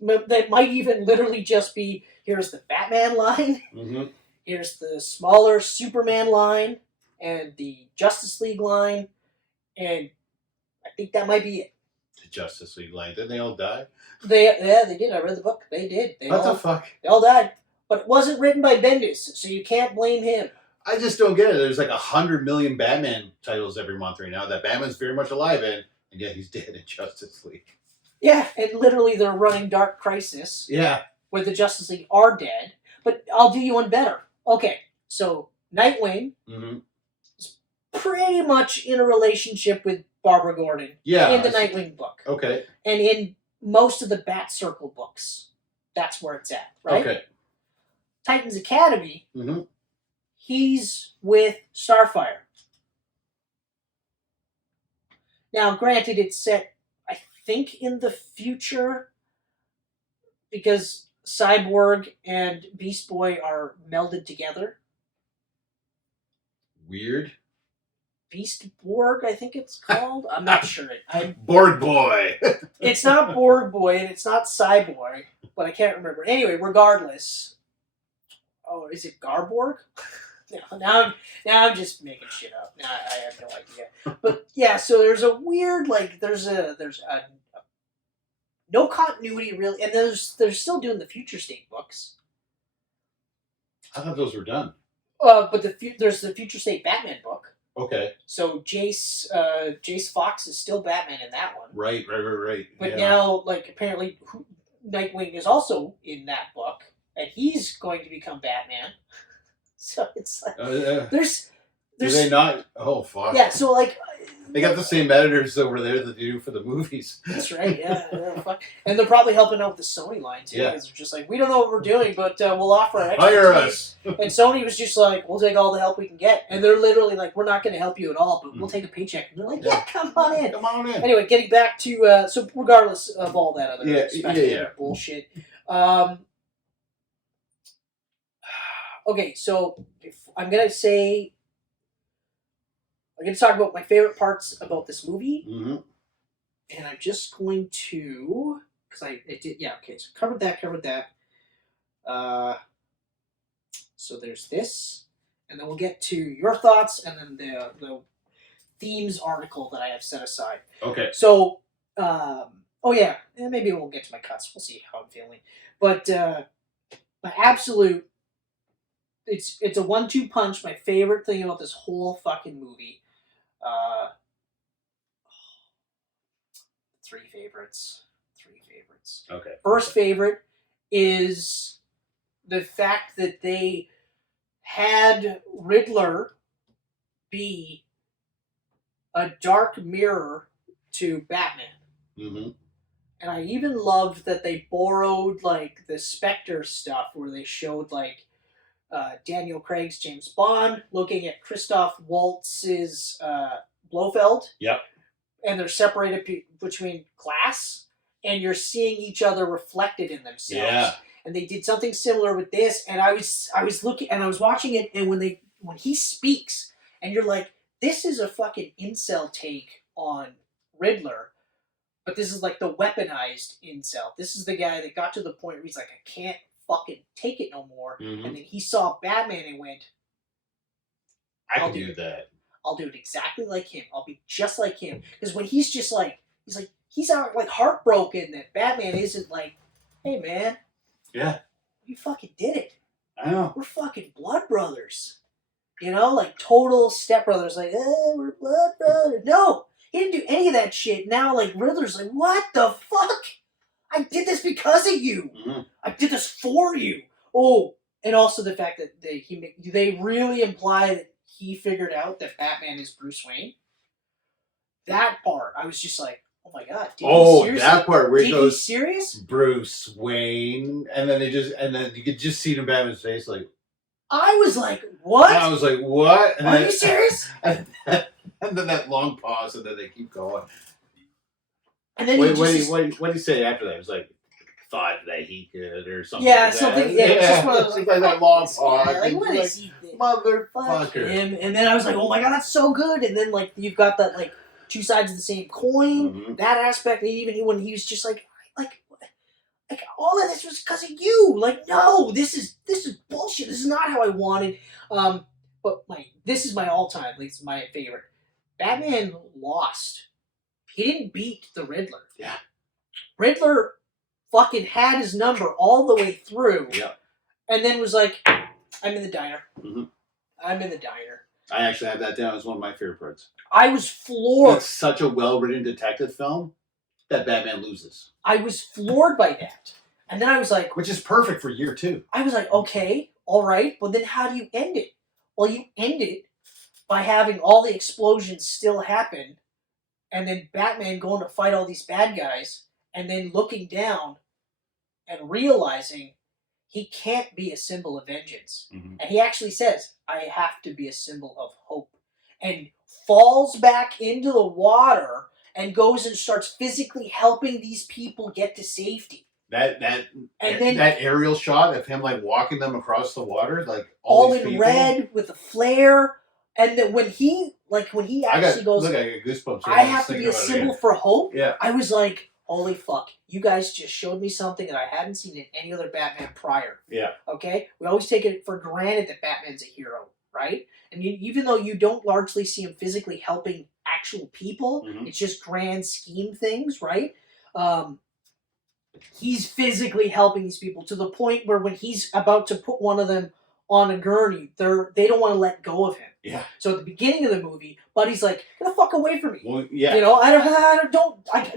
that might even literally just be, here's the Batman line, here's the smaller Superman line, and the Justice League line, and I think that might be it. The Justice League line. Didn't they all die? They did. I read the book. They did. What the fuck? They all died. But it wasn't written by Bendis, so you can't blame him. I just don't get it. There's like 100 million Batman titles every month right now that Batman's very much alive in, and yet he's dead in Justice League. Yeah, and literally they're running Dark Crisis. Yeah. Where the Justice League are dead. But I'll do you one better. Okay, so Nightwing is pretty much in a relationship with Barbara Gordon in the Nightwing book. Okay. And in most of the Bat Circle books, that's where it's at, right? Okay. Titans Academy, he's with Starfire. Now, granted, it's set, I think, in the future, because Cyborg and Beast Boy are melded together. Weird. Beast Borg, I think it's called. I'm not sure. Borg Boy. It's not Borg Boy and it's not Cyborg, but I can't remember. Anyway, regardless. Oh, is it Garborg? No, now I'm just making shit up. Now I have no idea. But yeah, so there's a weird, like, there's a no continuity really, and they're still doing the Future State books. I thought those were done. But there's the Future State Batman book. Okay. So Jace Fox is still Batman in that one. Right. But now, like, apparently Nightwing is also in that book, and he's going to become Batman. So it's like there's do they not? Oh fuck. Yeah. So like they got the same editors over there that they do for the movies. That's right. Yeah. Fuck. And they're probably helping out with the Sony line too. Yeah. Because they're just like, we don't know what we're doing, but we'll offer our expertise. Hire us. And Sony was just like, we'll take all the help we can get. And they're literally like, we're not going to help you at all, but we'll take a paycheck. And they're like, yeah, come on in. Come on in. Anyway, getting back to so regardless of all that other bullshit. Okay, so I'm gonna talk about my favorite parts about this movie, and I'm just going to because I did so covered that. So there's this, and then we'll get to your thoughts, and then the themes article that I have set aside. Okay. So and maybe we'll get to my cuts. We'll see how I'm feeling, but my absolute. It's a 1-2 punch. My favorite thing about this whole fucking movie. Three favorites. Okay. First favorite is the fact that they had Riddler be a dark mirror to Batman. And I even loved that they borrowed, like, the Spectre stuff where they showed, like, Daniel Craig's James Bond looking at Christoph Waltz's Blofeld. Yep. And they're separated between glass, and you're seeing each other reflected in themselves. Yeah. And they did something similar with this, and I was looking, and I was watching it, and when he speaks, and you're like, this is a fucking incel take on Riddler, but this is like the weaponized incel. This is the guy that got to the point where he's like, I can't fucking take it no more. Mhm. And then he saw Batman and went, I I'll can do do it. that. I'll do it exactly like him. I'll be just like him. Because when he's just like, he's out like heartbroken that Batman isn't like, hey man, Yeah, you fucking did it. I know. We're fucking blood brothers. You know, like total stepbrothers. Like, we're blood brothers. No, he didn't do any of that shit. Now, like Riddler's like, what the fuck? I did this because of you. Mhm. I did this for you. Oh, and also the fact that they really imply that he figured out that Batman is Bruce Wayne. That part, I was just like, oh my god. That part where he goes, serious? Bruce Wayne, and then you could just see it in Batman's face, like. I was like, what? And I was like, what? And Are you serious? And then that long pause, and then they keep going. And then what did he say after that? It was like, thought that he could, or something. Yeah, like something. That. Yeah, it's just one of those, like that long pause. Like, what is he? Motherfucker. Him. And then I was like, oh my god, that's so good. And then like you've got that like two sides of the same coin. Mm-hmm. That aspect, even when he was just like all of this was because of you. Like, no, this is bullshit. This is not how I wanted. But this is my all-time. Like, this is my favorite. Batman lost. He didn't beat the Riddler. Yeah. Riddler fucking had his number all the way through. Yeah. And then was like, I'm in the diner. Mm-hmm. I'm in the diner. I actually have that down as one of my favorite parts. I was floored. It's such a well-written detective film that Batman loses. I was floored by that. And then I was like... Which is perfect for year 2. I was like, okay, all right, but then how do you end it? Well, you end it by having all the explosions still happen, and then Batman going to fight all these bad guys, and then looking down and realizing he can't be a symbol of vengeance. Mm-hmm. And he actually says, I have to be a symbol of hope. And falls back into the water and goes and starts physically helping these people get to safety. That aerial shot of him like walking them across the water, like all in people. Red with a flare, and then when he actually goes, look, I got goosebumps. I have to be a symbol for hope. Yeah, I was like, holy fuck, you guys just showed me something that I hadn't seen in any other Batman prior. Yeah. Okay, we always take it for granted that Batman's a hero, right? And even though you don't largely see him physically helping actual people, mm-hmm. It's just grand scheme things, right? He's physically helping these people to the point where when he's about to put one of them on a gurney, they don't want to let go of him. Yeah. So at the beginning of the movie, Buddy's like, "Get the fuck away from me!" Well, yeah. You know,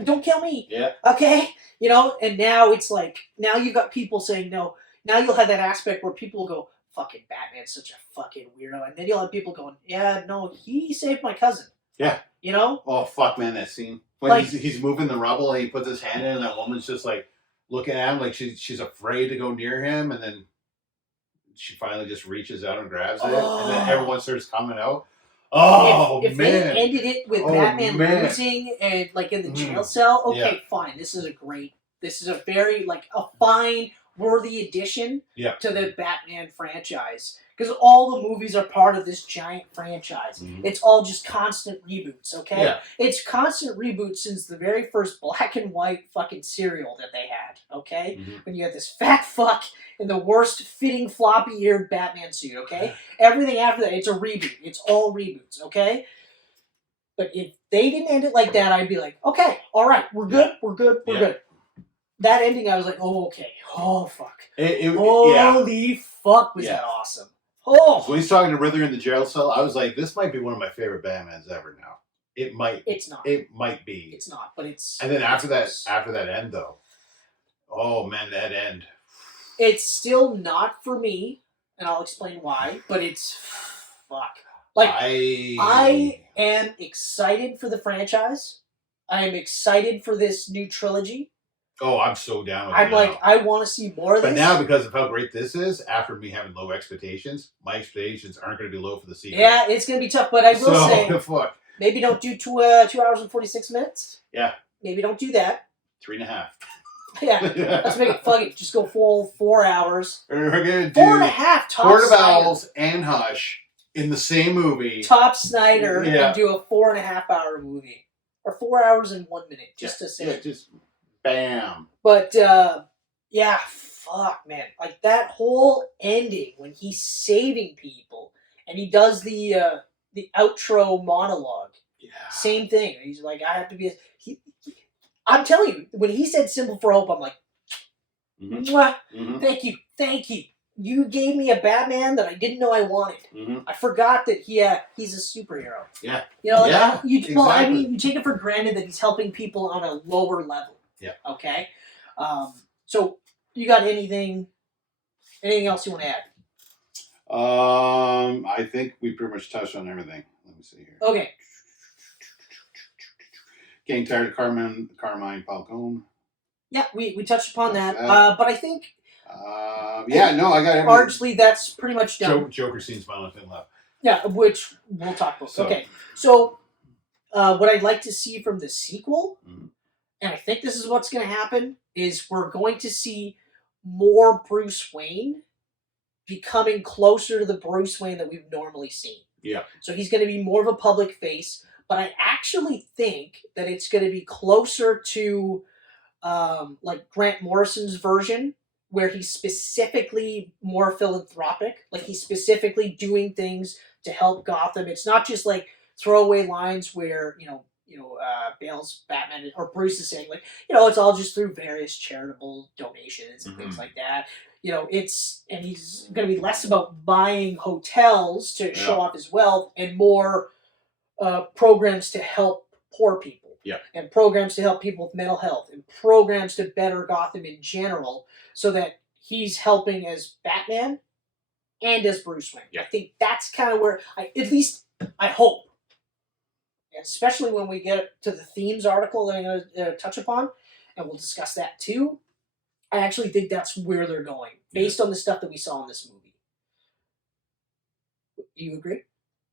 don't kill me. Yeah. Okay. You know, and now it's like you've got people saying no. Now you'll have that aspect where people go, "Fucking Batman's such a fucking weirdo," and then you'll have people going, "Yeah, no, he saved my cousin." Yeah. You know? Oh fuck, man, that scene when like, he's moving the rubble and he puts his hand in, and that woman's just like looking at him like she's afraid to go near him, and then she finally just reaches out and grabs it, and then everyone starts coming out. Oh if man! they ended it with Batman losing and like in the jail cell, okay, fine. This is a very like a fine, worthy addition to the Batman franchise. Because all the movies are part of this giant franchise. Mm-hmm. It's all just constant reboots, okay? Yeah. It's constant reboots since the very first black and white fucking cereal that they had, okay? Mm-hmm. When you had this fat fuck in the worst fitting floppy-eared Batman suit, okay? Everything after that, it's a reboot. It's all reboots, okay? But if they didn't end it like that, I'd be like, okay, all right, we're good, we're good, we're good. That ending, I was like, oh, okay. Oh, fuck. Holy fuck, was that awesome. Oh! So when he's talking to Riddler in the jail cell, I was like, this might be one of my favorite Batmans ever now. It might. It's not. It might be. It's not, but it's... And then after that end, though. Oh, man, that end. It's still not for me, and I'll explain why, but it's... Fuck. Like, I am excited for the franchise. I am excited for this new trilogy. Oh, I'm so down with it. I'm like, I want to see more of this. But now, because of how great this is, after me having low expectations, my expectations aren't going to be low for the sequel. Yeah, it's going to be tough, but I will say, fuck. Maybe don't do 2 hours and 46 minutes. Yeah. Maybe don't do that. 3.5. Yeah, let's make it, fuck it, just go full 4 hours. We're going to do 4.5 tops. Court of Owls and Hush in the same movie. Top Snyder Yeah. and do a 4.5-hour movie. Or 4 hours and 1 minute, just to say. Yeah, just bam. But, yeah, fuck, man. Like, that whole ending when he's saving people and he does the outro monologue. Yeah. Same thing. He's like, I have to be... I'm telling you, when he said Symbol for Hope, I'm like, mwah, thank you. You gave me a Batman that I didn't know I wanted. I forgot that he's a superhero. Yeah. You know, exactly. Well, I mean, you take it for granted that he's helping people on a lower level. Yeah. Okay? So, you got anything else you want to add? I think we pretty much touched on everything. Let me see here. Okay. Getting tired of Carmine Falcone. Yeah, we touched upon that. But I think... I got everything. Largely, that's pretty much done. Joker scenes, violent and love. Yeah, which we'll talk about. Okay, so what I'd like to see from the sequel, and I think this is what's going to happen, is we're going to see more Bruce Wayne becoming closer to the Bruce Wayne that we've normally seen. Yeah. So he's going to be more of a public face, but I actually think that it's going to be closer to like Grant Morrison's version, where he's specifically more philanthropic. Like, he's specifically doing things to help Gotham. It's not just like throwaway lines where, Bale's Batman or Bruce is saying, like, it's all just through various charitable donations and things like that. And he's going to be less about buying hotels to show off his wealth and more programs to help poor people. Yeah. And programs to help people with mental health and programs to better Gotham in general, so that he's helping as Batman and as Bruce Wayne. Yeah. I think that's kind of where I hope, and especially when we get to the themes article that I'm going to touch upon, and we'll discuss that too. I actually think that's where they're going, based on the stuff that we saw in this movie. Do you agree?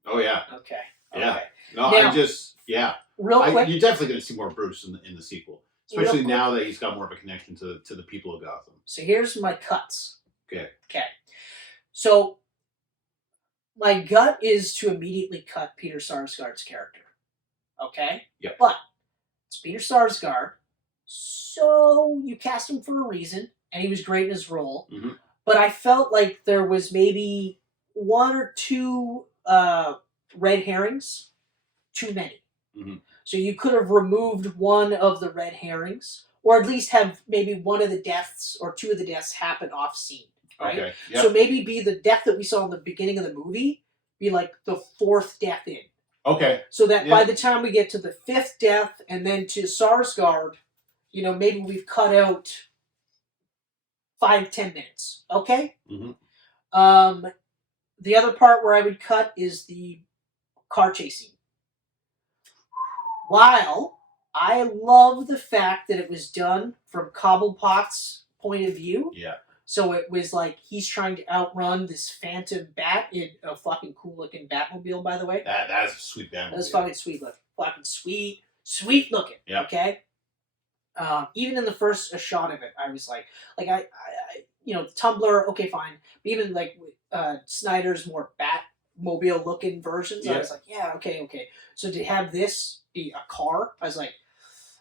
Oh, yeah. Okay. Yeah. Okay. No, now, I'm just, yeah. Real quick. You're definitely going to see more Bruce in the sequel. Especially now that he's got more of a connection to the people of Gotham. So here's my cuts. Okay. So my gut is to immediately cut Peter Sarsgaard's character. Okay? Yep. But it's Peter Sarsgaard, so you cast him for a reason, and he was great in his role. But I felt like there was maybe one or two red herrings too many. So you could have removed one of the red herrings, or at least have maybe one of the deaths or two of the deaths happen off scene, right? Okay. Yep. So maybe be the death that we saw in the beginning of the movie, be like the fourth death in. Okay. So that by the time we get to the fifth death and then to Sarsgaard, maybe we've cut out 5-10 minutes. Okay? The other part where I would cut is the car chase scene. While I love the fact that it was done from Cobblepot's point of view. Yeah. So it was like he's trying to outrun this phantom bat in a fucking cool looking Batmobile, by the way. That's a sweet Batmobile. That's fucking sweet looking. Fucking sweet looking. Yeah. Okay? Even in the first shot of it, I was like I Tumblr, okay, fine. But even like Snyder's more Batmobile looking versions, I was like, yeah, okay. So to have this be a car, I was like,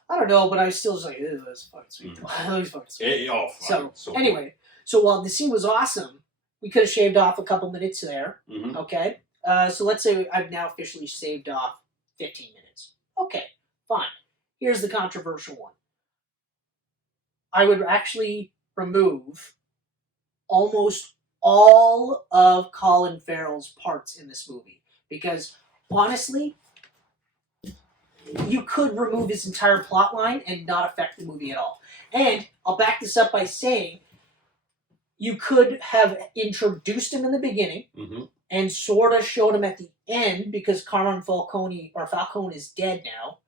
I don't know, but I still was like, ew, that's fucking sweet. That was fucking sweet. So anyway, so while the scene was awesome, we could have shaved off a couple minutes there. Okay? So let's say I've now officially shaved off 15 minutes. Okay, fine. Here's the controversial one. I would actually remove almost all of Colin Farrell's parts in this movie. Because, honestly, you could remove his entire plot line and not affect the movie at all. And I'll back this up by saying you could have introduced him in the beginning and sort of showed him at the end because Carmine Falcone is dead now.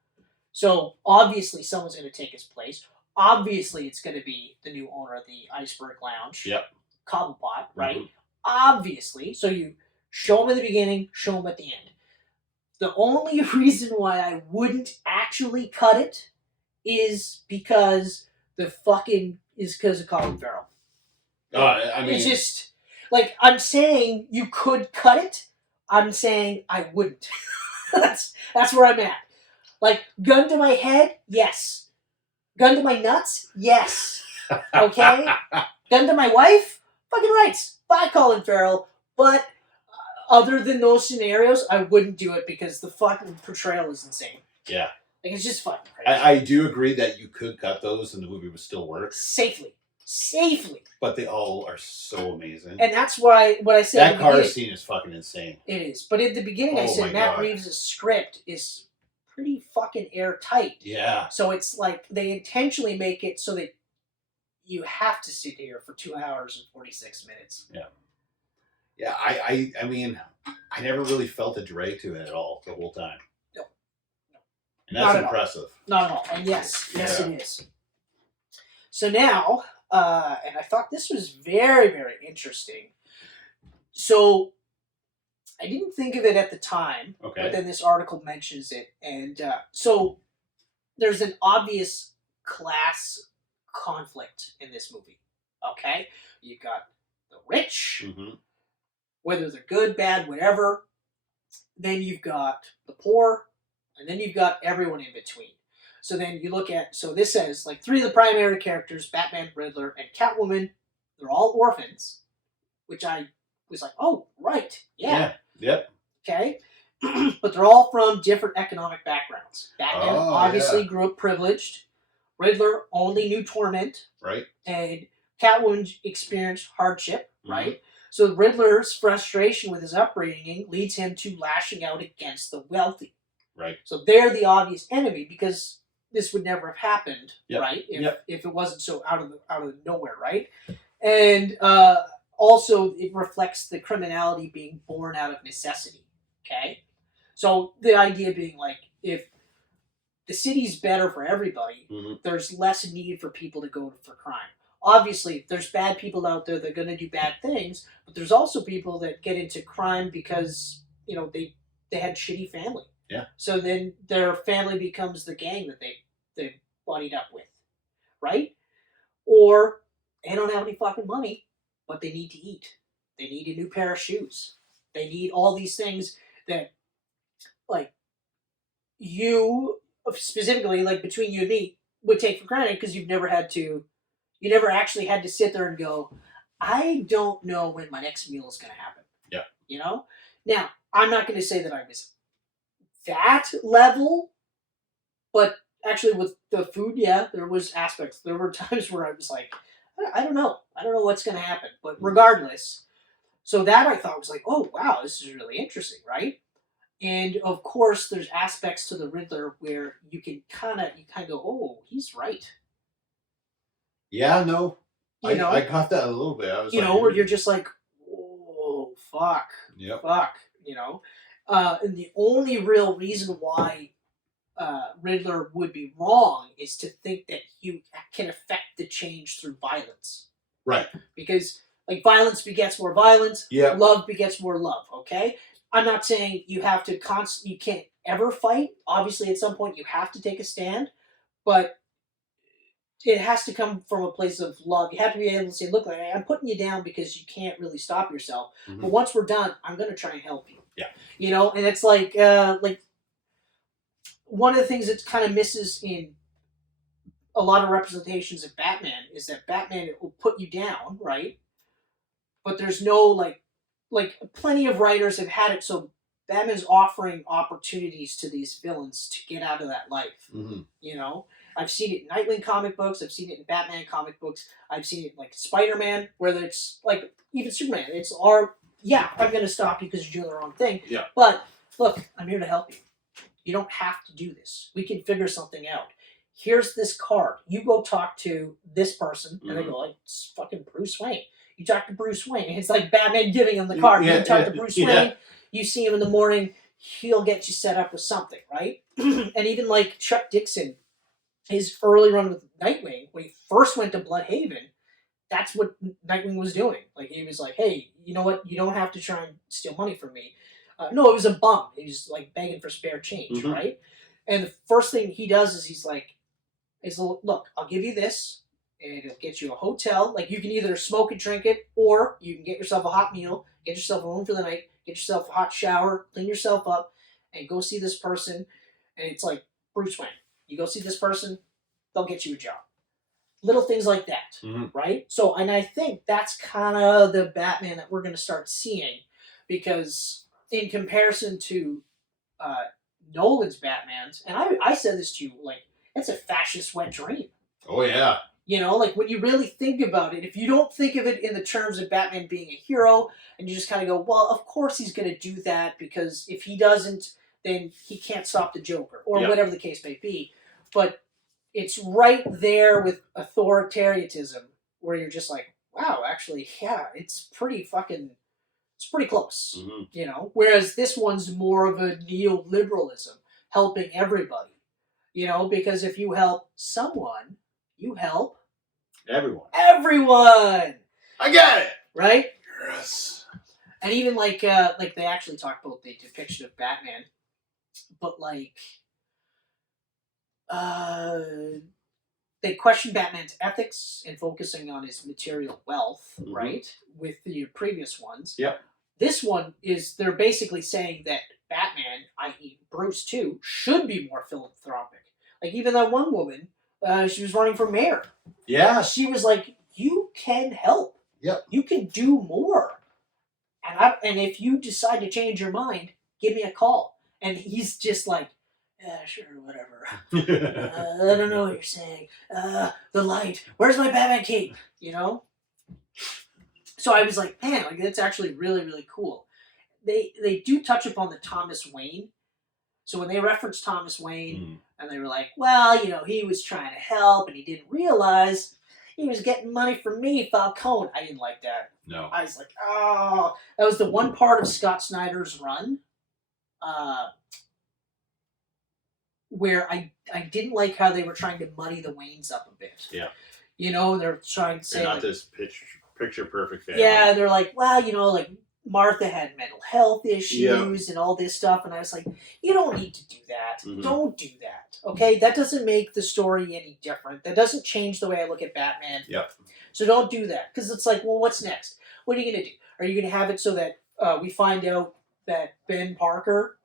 So obviously someone's going to take his place. Obviously it's going to be the new owner of the Iceberg Lounge. Yep. Cobblepot, right? Obviously. So you show him at the beginning, show him at the end. The only reason why I wouldn't actually cut it is because of Colin Farrell. I mean, it's just like I'm saying you could cut it. I'm saying I wouldn't. that's where I'm at. Like, gun to my head, yes. Gun to my nuts, yes. Okay? Gun to my wife, fucking rights. Bye, Colin Farrell. But other than those scenarios, I wouldn't do it because the fucking portrayal is insane. Yeah. Like, it's just fucking crazy. I do agree that you could cut those and the movie would still work. Safely. But they all are so amazing. And that's why, what I said that car scene is fucking insane. It is. But at the beginning, I said Matt Reeves' script is pretty fucking airtight. Yeah. So it's like they intentionally make it so that you have to sit here for 2 hours and 46 minutes. Yeah. Yeah, I mean, I never really felt a drag to it at all the whole time. No. And that's impressive. Not at all. And yes, it is. So now, and I thought this was very, very interesting. So I didn't think of it at the time, but then this article mentions it. And so there's an obvious class conflict in this movie. Okay? You've got the rich, whether they're good, bad, whatever. Then you've got the poor, and then you've got everyone in between. So then you look at, so this says, like, 3 of the primary characters, Batman, Riddler, and Catwoman, they're all orphans, which I was like, oh, right, yeah. Yep. Okay? But they're all from different economic backgrounds. Batman obviously grew up privileged. Riddler only knew torment. Right. And Catwoman experienced hardship, right? So Riddler's frustration with his upbringing leads him to lashing out against the wealthy. Right. So they're the obvious enemy because this would never have happened, right? If it wasn't so out of nowhere, right? And also it reflects the criminality being born out of necessity. Okay? So the idea being like, if the city's better for everybody, there's less need for people to go for crime. Obviously, there's bad people out there that are going to do bad things, but there's also people that get into crime because, you know, they had shitty family. Yeah. So then their family becomes the gang that they buddied up with, right? Or they don't have any fucking money, but they need to eat. They need a new pair of shoes. They need all these things that, like, you, specifically, like, between you and me, would take for granted because you never actually had to sit there and go, I don't know when my next meal is going to happen. Yeah. You know? Now, I'm not going to say that I was that level, but actually with the food, yeah, there was aspects. There were times where I was like, I don't know. I don't know what's going to happen. But regardless, so that I thought was like, oh, wow, this is really interesting, right? And of course, there's aspects to the Riddler where you kind of go, oh, he's right. Yeah, no. I caught that a little bit. I was where you're just like, oh, fuck. Yep. Fuck. And the only real reason why Riddler would be wrong is to think that you can affect the change through violence. Right. Because, like, violence begets more violence. Yeah. Love begets more love, okay? I'm not saying you have to you can't ever fight. Obviously, at some point, you have to take a stand. But it has to come from a place of love. You have to be able to say, look, I'm putting you down because you can't really stop yourself. But once we're done, I'm going to try and help you. Yeah. And it's like one of the things that kind of misses in a lot of representations of Batman is that Batman will put you down, right? But there's no, like plenty of writers have had it so Batman's offering opportunities to these villains to get out of that life. I've seen it in Nightwing comic books. I've seen it in Batman comic books. I've seen it like Spider-Man, where it's like even Superman. It's I'm going to stop you because you're doing the wrong thing. Yeah. But look, I'm here to help you. You don't have to do this. We can figure something out. Here's this card. You go talk to this person, and they go like, it's fucking Bruce Wayne. You talk to Bruce Wayne. It's like Batman giving him the card. You talk to Bruce Wayne. You see him in the morning. He'll get you set up with something, right? And even like Chuck Dixon, his early run with Nightwing, when he first went to Bloodhaven, that's what Nightwing was doing. Like, he was like, hey, you know what? You don't have to try and steal money from me. No, it was a bum. He was like begging for spare change, right? And the first thing he does is he's like, look, I'll give you this, and it'll get you a hotel. Like, you can either smoke and drink it, or you can get yourself a hot meal, get yourself a room for the night, get yourself a hot shower, clean yourself up, and go see this person. And it's like Bruce Wayne. You go see this person, they'll get you a job. Little things like that, right? So, and I think that's kind of the Batman that we're going to start seeing, because in comparison to Nolan's Batmans, and I said this to you, like, it's a fascist wet dream. Oh, yeah. You know, like, when you really think about it, if you don't think of it in the terms of Batman being a hero, and you just kind of go, well, of course he's going to do that, because if he doesn't, then he can't stop the Joker, or whatever the case may be. But it's right there with authoritarianism, where you're just like, wow, actually, yeah, it's pretty close, you know? Whereas this one's more of a neoliberalism, helping everybody, you know? Because if you help someone, you help everyone. I got it! Right? Yes. And even like they actually talk about the depiction of Batman, but like, they question Batman's ethics and focusing on his material wealth, right? With the previous ones. Yep. This one is, they're basically saying that Batman, i.e. Bruce too, should be more philanthropic. Like, even that one woman, she was running for mayor. Yeah. She was like, you can help. Yep. You can do more. And if you decide to change your mind, give me a call. And he's just like, yeah, sure, whatever. I don't know what you're saying. The light. Where's my Batman cape? You know? So I was like, man, like, that's actually really, really cool. They do touch upon the Thomas Wayne. So when they reference Thomas Wayne, and they were like, well, you know, he was trying to help, and he didn't realize he was getting money from me, Falcone. I didn't like that. No. I was like, oh. That was the one part of Scott Snyder's run where I didn't like how they were trying to muddy the Waynes up a bit. Yeah. You know, they're trying to say, they're not like, this picture perfect family. Yeah, they're like, well, you know, like, Martha had mental health issues and all this stuff, and I was like, you don't need to do that. Don't do that, okay? That doesn't make the story any different. That doesn't change the way I look at Batman. Yep. So don't do that, because it's like, well, what's next? What are you going to do? Are you going to have it so that we find out that Ben Parker,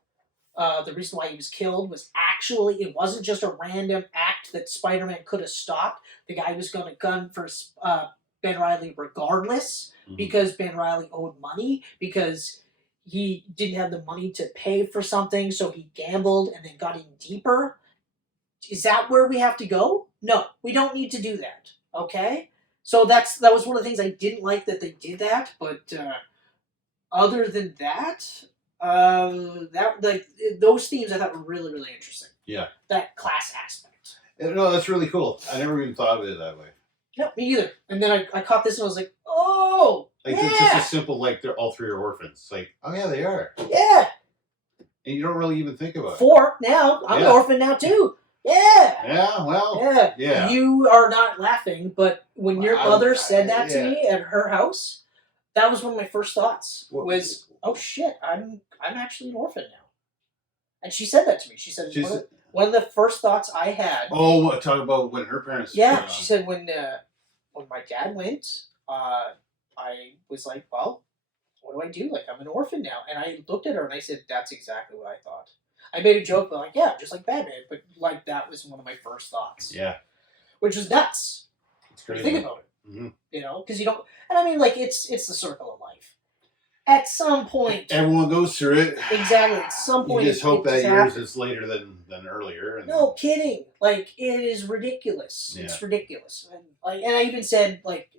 the reason why he was killed was actually, it wasn't just a random act that Spider-Man could have stopped. The guy was going to gun for Ben Reilly regardless, because Ben Reilly owed money, because he didn't have the money to pay for something, so he gambled and then got in deeper. Is that where we have to go? No, we don't need to do that, okay? So that was one of the things I didn't like, that they did that, but other than that, those themes I thought were really, really interesting. Yeah. That class aspect. No, that's really cool. I never even thought of it that way. No, me either. And then I caught this and I was like, oh, like, yeah. It's just a simple, like, they're all three are orphans. It's like, oh yeah, they are. Yeah. And you don't really even think about it. 4 now. I'm an orphan now too. Yeah. Yeah, well. Yeah. You are not laughing, but when your mother said that to me at her house, that was one of my first thoughts. Was, oh shit, I'm actually an orphan now. And she said that to me. She said, one of the first thoughts I had. Oh, talking about when her parents. Yeah, she said when my dad went, I was like, well, what do I do? Like, I'm an orphan now. And I looked at her and I said, that's exactly what I thought. I made a joke, but like, yeah, just like Batman. But like, that was one of my first thoughts. Yeah. Which was nuts. It's crazy. Think about it. You know, because you don't. And I mean, like, it's the circle of life. At some point, everyone goes through it. Exactly. At some point, you just hope that yours is later than earlier. And no kidding. Like, it is ridiculous. Yeah. It's ridiculous. And I even said, like,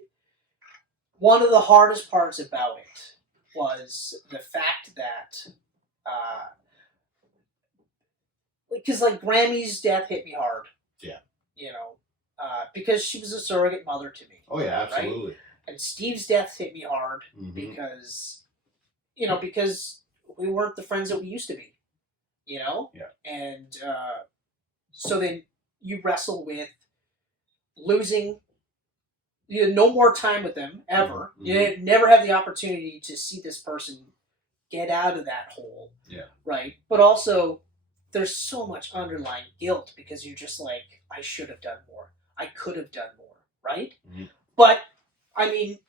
one of the hardest parts about it was the fact that, because like Grammy's death hit me hard. Yeah. You know, because she was a surrogate mother to me. Oh yeah, absolutely. Right? And Steve's death hit me hard because, you know, because we weren't the friends that we used to be. You know? Yeah. And so then you wrestle with losing. You had no more time with them ever. You never have the opportunity to see this person get out of that hole. Yeah. Right? But also, there's so much underlying guilt because you're just like, I should have done more. I could have done more. Right? But, I mean,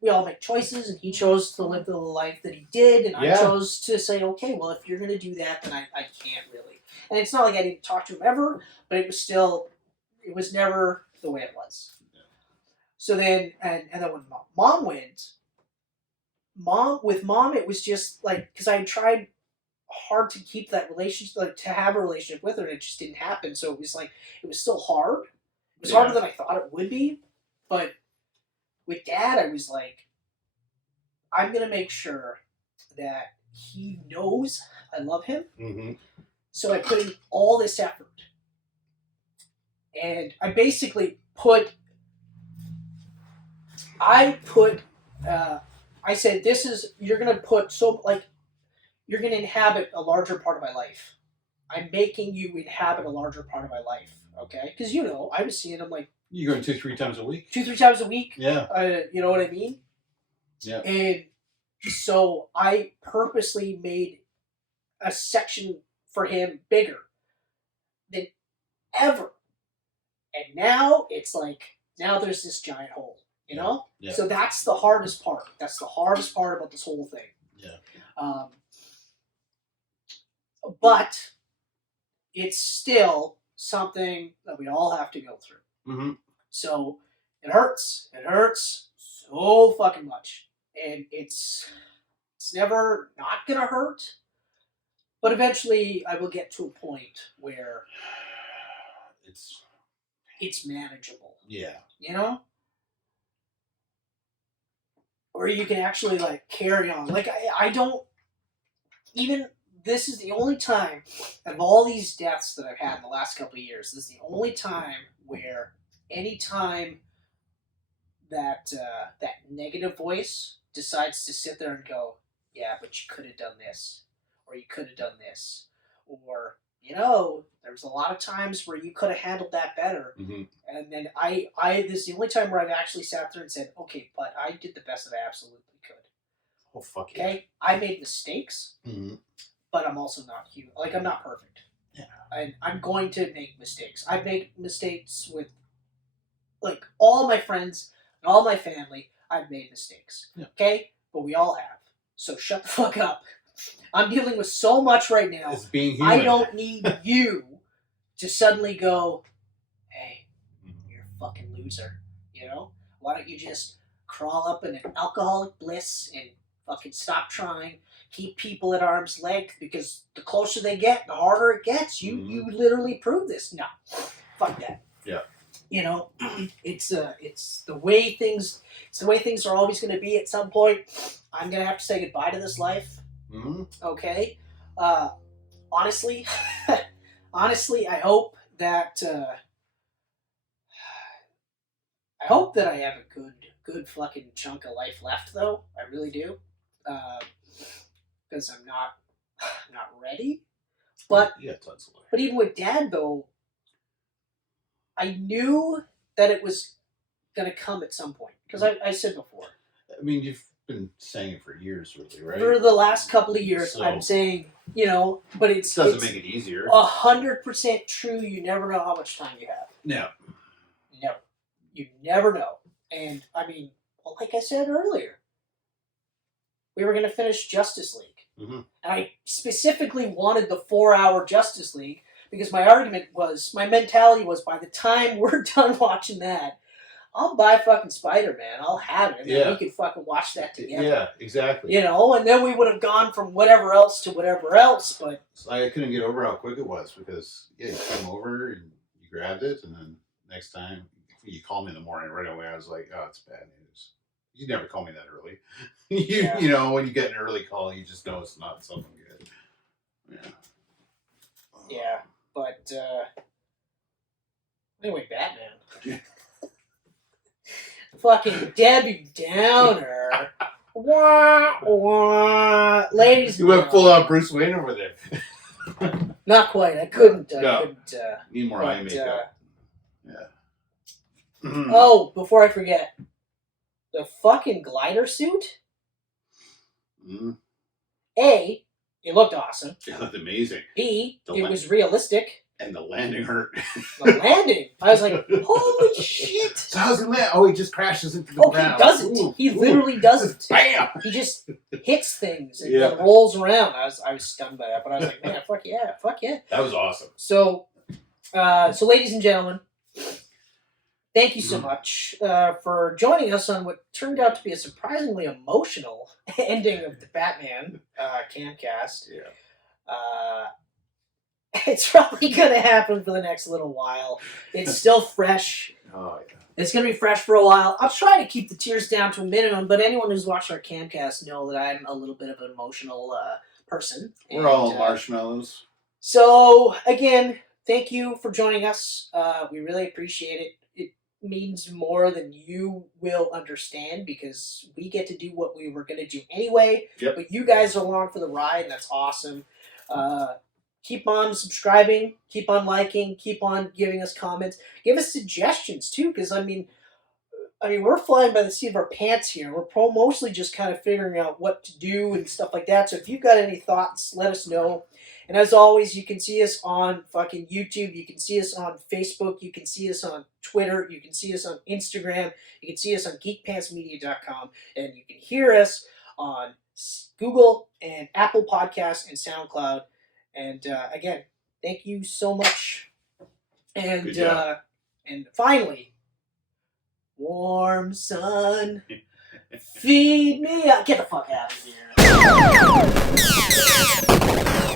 we all make choices, and he chose to live the life that he did, and I chose to say, okay, well, if you're going to do that, then I can't really. And it's not like I didn't talk to him ever, but it was never the way it was. So then, and then when mom went, mom, it was just like, because I tried hard to keep that relationship, like to have a relationship with her, and it just didn't happen. So it was like, it was still hard. It was harder than I thought it would be. But with Dad, I was like, I'm going to make sure that he knows I love him. Mm-hmm. So I put in all this effort. And I basically I said, you're going to put you're going to inhabit a larger part of my life. I'm making you inhabit a larger part of my life. Okay? Because, I was seeing him like, you going 2-3 times a week? 2-3 times a week. Yeah. You know what I mean? Yeah. And so I purposely made a section for him bigger than ever. And now it's like, now there's this giant hole, you know? Yeah. So that's the hardest part. That's the hardest part about this whole thing. Yeah. But it's still something that we all have to go through. Mm-hmm. So it hurts. It hurts so fucking much. And it's never not gonna hurt. But eventually I will get to a point where it's manageable. Yeah. You know? Or you can actually like carry on. Like I don't even, this is the only time out of all these deaths that I've had in the last couple of years, this is the only time where anytime that negative voice decides to sit there and go, yeah, but you could have done this, or you could have done this, or there's a lot of times where you could have handled that better. Mm-hmm. And then this is the only time where I've actually sat there and said, okay, but I did the best that I absolutely could. Oh, fuck yeah. Okay? I made mistakes, mm-hmm. but I'm also not human. Like, I'm not perfect. Yeah. And I'm going to make mistakes. I've made mistakes with, like, all my friends and all my family. I've made mistakes. Yeah. Okay? But we all have. So shut the fuck up. I'm dealing with so much right now. It's being human. I don't need you to suddenly go, hey, you're a fucking loser. Why don't you just crawl up in an alcoholic bliss and fucking stop trying, keep people at arm's length, because the closer they get, the harder it gets. You literally prove this. No, fuck that. Yeah. It's the way things are always going to be. At some point, I'm going to have to say goodbye to this life. Mm-hmm. Okay. Honestly, I hope that I have a good fucking chunk of life left, though. I really do, because I'm not ready. But yeah, tons of life. But even with Dad, though, I knew that it was gonna come at some point, because I said before. I mean, you've been saying it for years, really, right? For the last couple of years, so, I'm saying, but it doesn't make it easier. 100% true. You never know how much time you have. No. Never. You never know. And I mean, like I said earlier, we were going to finish Justice League. Mm-hmm. And I specifically wanted the 4-hour Justice League because my mentality was, by the time we're done watching that, I'll buy fucking Spider-Man. I'll have it. And then we could fucking watch that together. Yeah, exactly. And then we would have gone from whatever else to whatever else. But I couldn't get over how quick it was because, you came over and you grabbed it, and then next time you called me in the morning right away, I was like, oh, it's bad news. You never call me that early. When you get an early call, you just know it's not something good. Yeah. Yeah, but anyway, Batman. Fucking Debbie Downer. Wah, wah. Ladies, you went full on Bruce Wayne over there. Not quite. I couldn't. Need more eye makeup. Yeah. Oh, before I forget, the fucking glider suit. A, it looked awesome. It looked amazing. B, it was realistic. And the landing hurt. The landing. I was like, holy shit. So how's he land? Oh, he just crashes into the ground. He doesn't. He literally doesn't. Bam! He just hits things and Yeah. rolls around. I was stunned by that, but I was like, man, fuck yeah. That was awesome. So, ladies and gentlemen, thank you so much for joining us on what turned out to be a surprisingly emotional ending of the Batman Camcast. Yeah. It's probably going to happen for the next little while. It's still fresh. Oh, yeah. It's going to be fresh for a while. I'll try to keep the tears down to a minimum, but anyone who's watched our Camcast know that I'm a little bit of an emotional person. We're all marshmallows. So, again, thank you for joining us. We really appreciate it. It means more than you will understand because we get to do what we were going to do anyway. Yep. But you guys are along for the ride, and that's awesome. Keep on subscribing, keep on liking, keep on giving us comments. Give us suggestions, too, because, I mean, we're flying by the seat of our pants here. We're mostly just kind of figuring out what to do and stuff like that. So if you've got any thoughts, let us know. And as always, you can see us on fucking YouTube. You can see us on Facebook. You can see us on Twitter. You can see us on Instagram. You can see us on geekpantsmedia.com. And you can hear us on Google and Apple Podcasts and SoundCloud. And again, thank you so much. And finally, warm sun, feed me up. Get the fuck out of here.